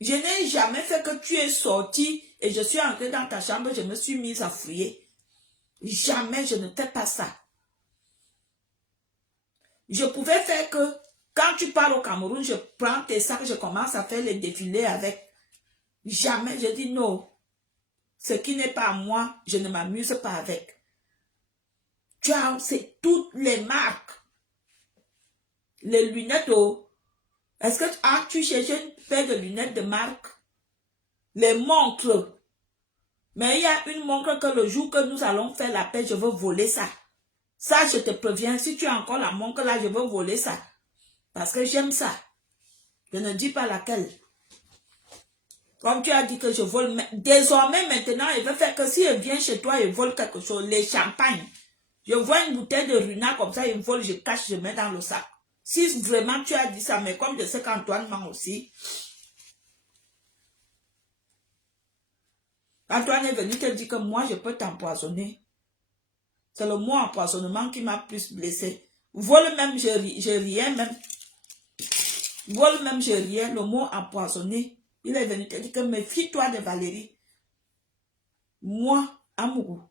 Je n'ai jamais fait que tu es sorti et je suis entrée dans ta chambre, je me suis mise à fouiller. Jamais je ne fais pas ça. Je pouvais faire que, quand tu parles au Cameroun, je prends tes sacs, je commence à faire les défilés avec. Jamais, je dis non. Ce qui n'est pas à moi, je ne m'amuse pas avec. Tu as, c'est toutes les marques. Les lunettes, oh. Est-ce que tu cherches une paire de lunettes de marque? Les montres. Mais il y a une montre que le jour que nous allons faire la paix, je veux voler ça. Ça, je te préviens. Si tu as encore la montre là, je veux voler ça. Parce que j'aime ça. Je ne dis pas laquelle. Comme tu as dit que je vole. Désormais, maintenant, il veut faire que si il vient chez toi, il vole quelque chose. Les champagnes. Je vois une bouteille de Runa comme ça, il vole, je cache, je mets dans le sac. Si vraiment tu as dit ça, mais comme je sais qu'Antoine ment aussi. Antoine est venu te dire que moi, je peux t'empoisonner. C'est le mot empoisonnement qui m'a plus blessé. Vol même, je riais même. Vol même, je riais. Le mot empoisonné. Il est venu te dire que méfie-toi de Valérie. Moi, amoureux.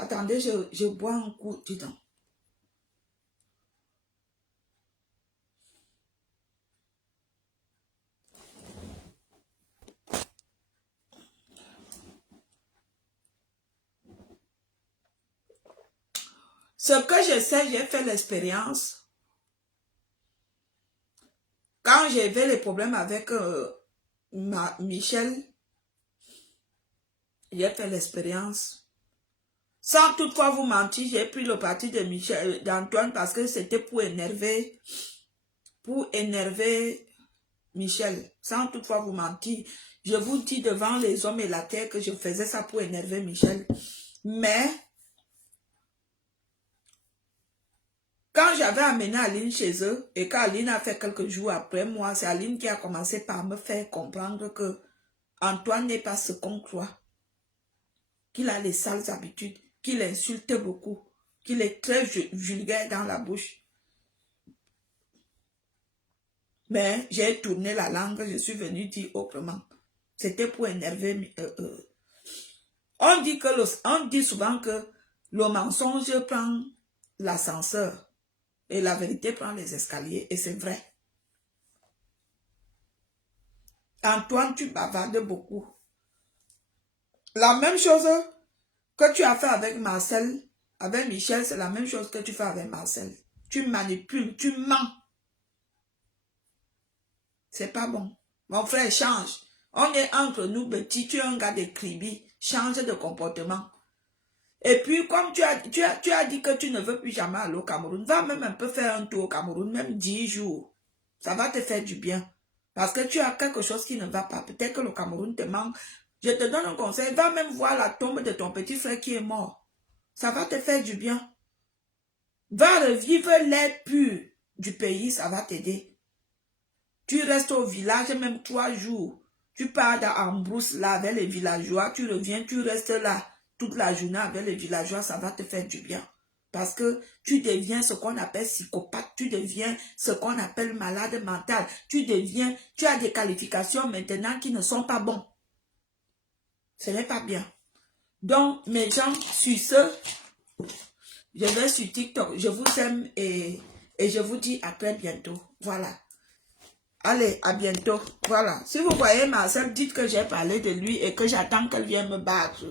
Attendez, je bois un coup, dis donc. Ce que je sais, j'ai fait l'expérience. Quand j'avais les problèmes avec Michel, j'ai fait l'expérience. Sans toutefois vous mentir, j'ai pris le parti de Michel, d'Antoine parce que c'était pour énerver Michel. Sans toutefois vous mentir, je vous dis devant les hommes et la terre que je faisais ça pour énerver Michel. Mais quand j'avais amené Aline chez eux, et quand Aline a fait quelques jours après moi, c'est Aline qui a commencé par me faire comprendre que Antoine n'est pas ce qu'on croit. Qu'il a les sales habitudes, qu'il insulte beaucoup, qu'il est très vulgaire dans la bouche. Mais j'ai tourné la langue, je suis venue dire autrement. C'était pour énerver. On dit souvent que le mensonge prend l'ascenseur et la vérité prend les escaliers, et c'est vrai. Antoine, tu bavardes beaucoup. La même chose que tu as fait avec Marcel, avec Michel, c'est la même chose que tu fais avec Marcel. Tu manipules, tu mens. C'est pas bon. Mon frère, change. On est entre nous petits, tu es un gars de cribi. Change de comportement. Et puis, comme tu as dit que tu ne veux plus jamais aller au Cameroun, va même un peu faire un tour au Cameroun, même 10 jours. Ça va te faire du bien. Parce que tu as quelque chose qui ne va pas. Peut-être que le Cameroun te manque. Je te donne un conseil. Va même voir la tombe de ton petit frère qui est mort. Ça va te faire du bien. Va revivre l'air pur du pays. Ça va t'aider. Tu restes au village même 3 jours. Tu pars en brousse là avec les villageois. Tu reviens, tu restes là toute la journée avec les villageois. Ça va te faire du bien. Parce que tu deviens ce qu'on appelle psychopathe. Tu deviens ce qu'on appelle malade mental. Tu as des qualifications maintenant qui ne sont pas bonnes. Ce n'est pas bien. Donc, mes gens, sur ce, je vais sur TikTok. Je vous aime et je vous dis à très bientôt. Voilà. Allez, à bientôt. Voilà. Si vous voyez Marcel, dites que j'ai parlé de lui et que j'attends qu'elle vienne me battre.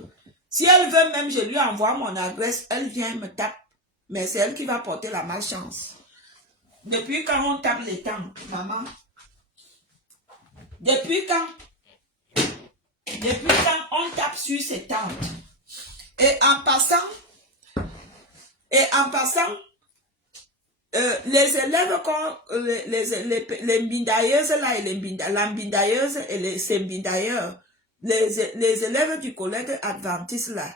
Si elle veut même, je lui envoie mon adresse, elle vient me tape. Mais c'est elle qui va porter la malchance. Depuis quand on tape les temps, maman? Depuis quand on tape sur ses tantes? Et en passant, les élèves, les mbindailleuses là, et la mbindailleuse et ces mbindailleurs, les élèves du collège adventiste là,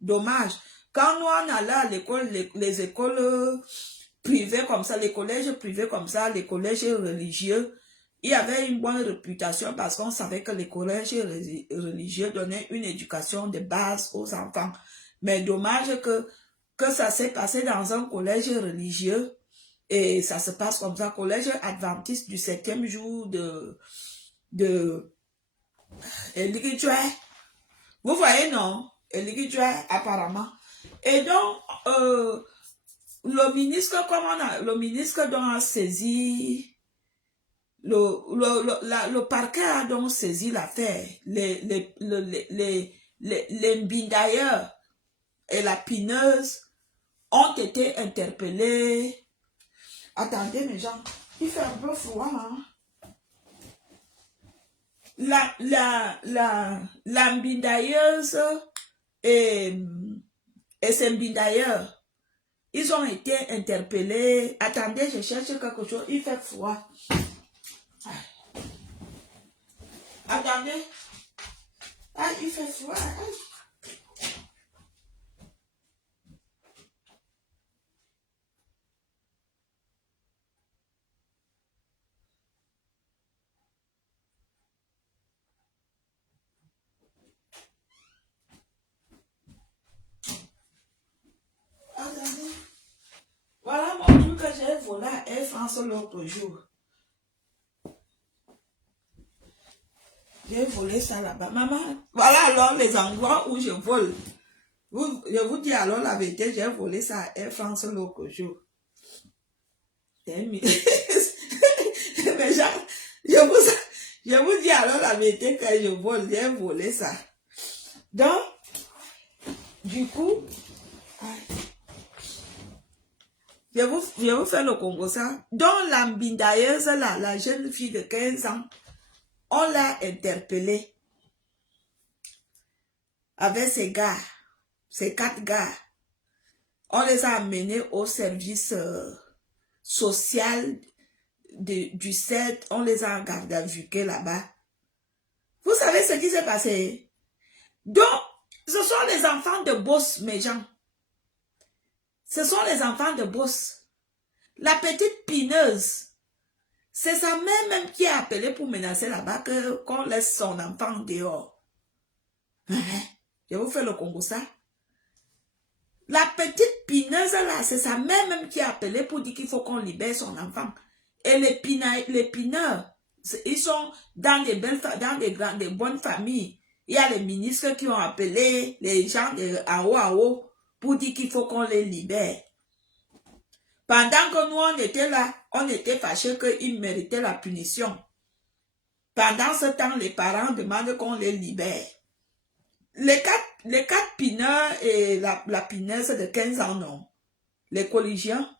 dommage. Quand nous on allait à l'école, les écoles privées comme ça, les collèges privés comme ça, les collèges religieux, il y avait une bonne réputation parce qu'on savait que les collèges religieux donnaient une éducation de base aux enfants. Mais dommage que ça s'est passé dans un collège religieux Et ça se passe comme ça, collège adventiste du 7e jour de Eligidjoy. Vous voyez, non? Eligidjoy, apparemment. Et donc, le ministre, le ministre dont a saisi, le parquet a donc saisi l'affaire. Les mbindailleurs et la pineuse ont été interpellés. Attendez, mes gens, il fait un peu froid, hein? La mbindailleuse et ses mbindailleurs, ils ont été interpellés. Attendez, je cherche quelque chose, il fait froid. Attendez. Ah, il fait froid. Attendez. Voilà mon truc que j'ai volé à Air France l'autre jour. J'ai volé ça là-bas. Maman, voilà alors les endroits où je vole. Je vous dis alors la vérité, j'ai volé ça à Air France l'autre jour. Mais genre, je vous dis alors la vérité quand je vole, j'ai volé ça. Donc, du coup, je vous fais le Congo ça. Donc, la mbindailleuse, la jeune fille de 15 ans, on l'a interpellée avec ses gars, ses 4 gars. On les a amenés au service social du 7. On les a gardés à vue là-bas. Vous savez ce qui s'est passé? Donc, ce sont les enfants de boss, mes gens. Ce sont les enfants de boss. La petite pineuse, c'est sa mère même qui a appelé pour menacer là-bas qu'on laisse son enfant dehors. Je vous fais le Congo ça. La petite pineuse là, c'est sa mère même qui a appelé pour dire qu'il faut qu'on libère son enfant. Et les pineurs, ils sont dans des bonnes familles. Il y a les ministres qui ont appelé les gens de Ao pour dire qu'il faut qu'on les libère. Pendant que nous, on était là, on était fâchés qu'ils méritaient la punition. Pendant ce temps, les parents demandent qu'on les libère. Les quatre pineurs et la pineuse de 15 ans, non. Les collégiens,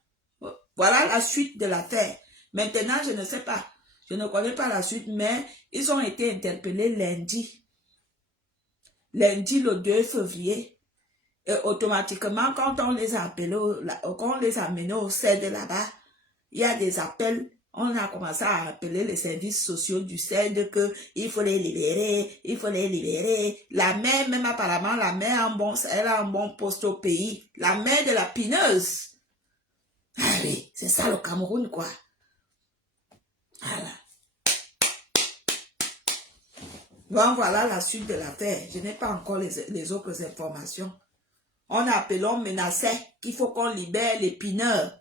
voilà la suite de l'affaire. Maintenant, je ne sais pas, je ne connais pas la suite, mais ils ont été interpellés lundi. Lundi, le 2 février. Et automatiquement, quand on les a appelés, quand on les a amenés au CED là-bas, il y a des appels. On a commencé à appeler les services sociaux du CED qu'il faut les libérer, il faut les libérer. La mère, même apparemment, la mère elle a un bon poste au pays. La mère de la pineuse. Ah oui, c'est ça le Cameroun, quoi. Voilà. Donc voilà la suite de l'affaire. Je n'ai pas encore les autres informations. On a appelé, on menaçait qu'il faut qu'on libère les pineurs.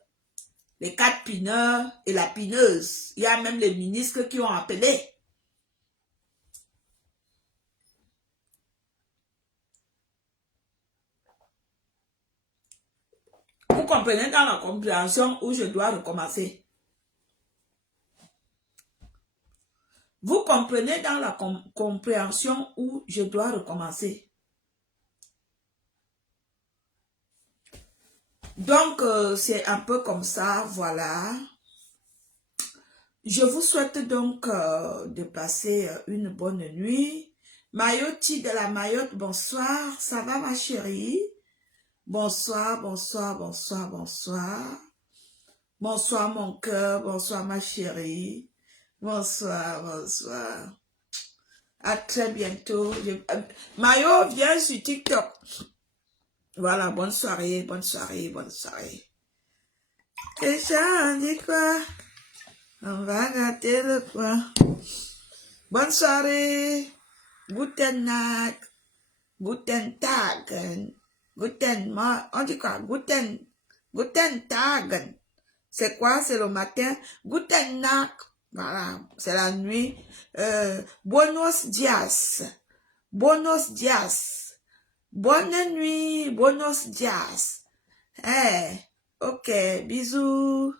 Les 4 pineurs et la pineuse. Il y a même les ministres qui ont appelé. Vous comprenez dans la compréhension où je dois recommencer. Vous comprenez dans la compréhension où je dois recommencer. Donc, c'est un peu comme ça, voilà. Je vous souhaite donc de passer une bonne nuit. Mayoti de la Mayotte, bonsoir. Ça va ma chérie? Bonsoir, bonsoir, bonsoir, bonsoir. Bonsoir mon cœur, bonsoir ma chérie. Bonsoir, bonsoir. À très bientôt. Mayo, viens sur TikTok. Voilà, bonne soirée, bonne soirée, bonne soirée. Et ça, on dit quoi? On va gâter le coin. Bonne soirée. Guten Nacht. Guten Tagen. On dit quoi? Guten Tagen. C'est quoi? C'est le matin. Guten Nacht. Voilà, c'est la nuit. Buenos dias. Buenos dias. Bonne nuit. Buenos dias. Ok, bisous.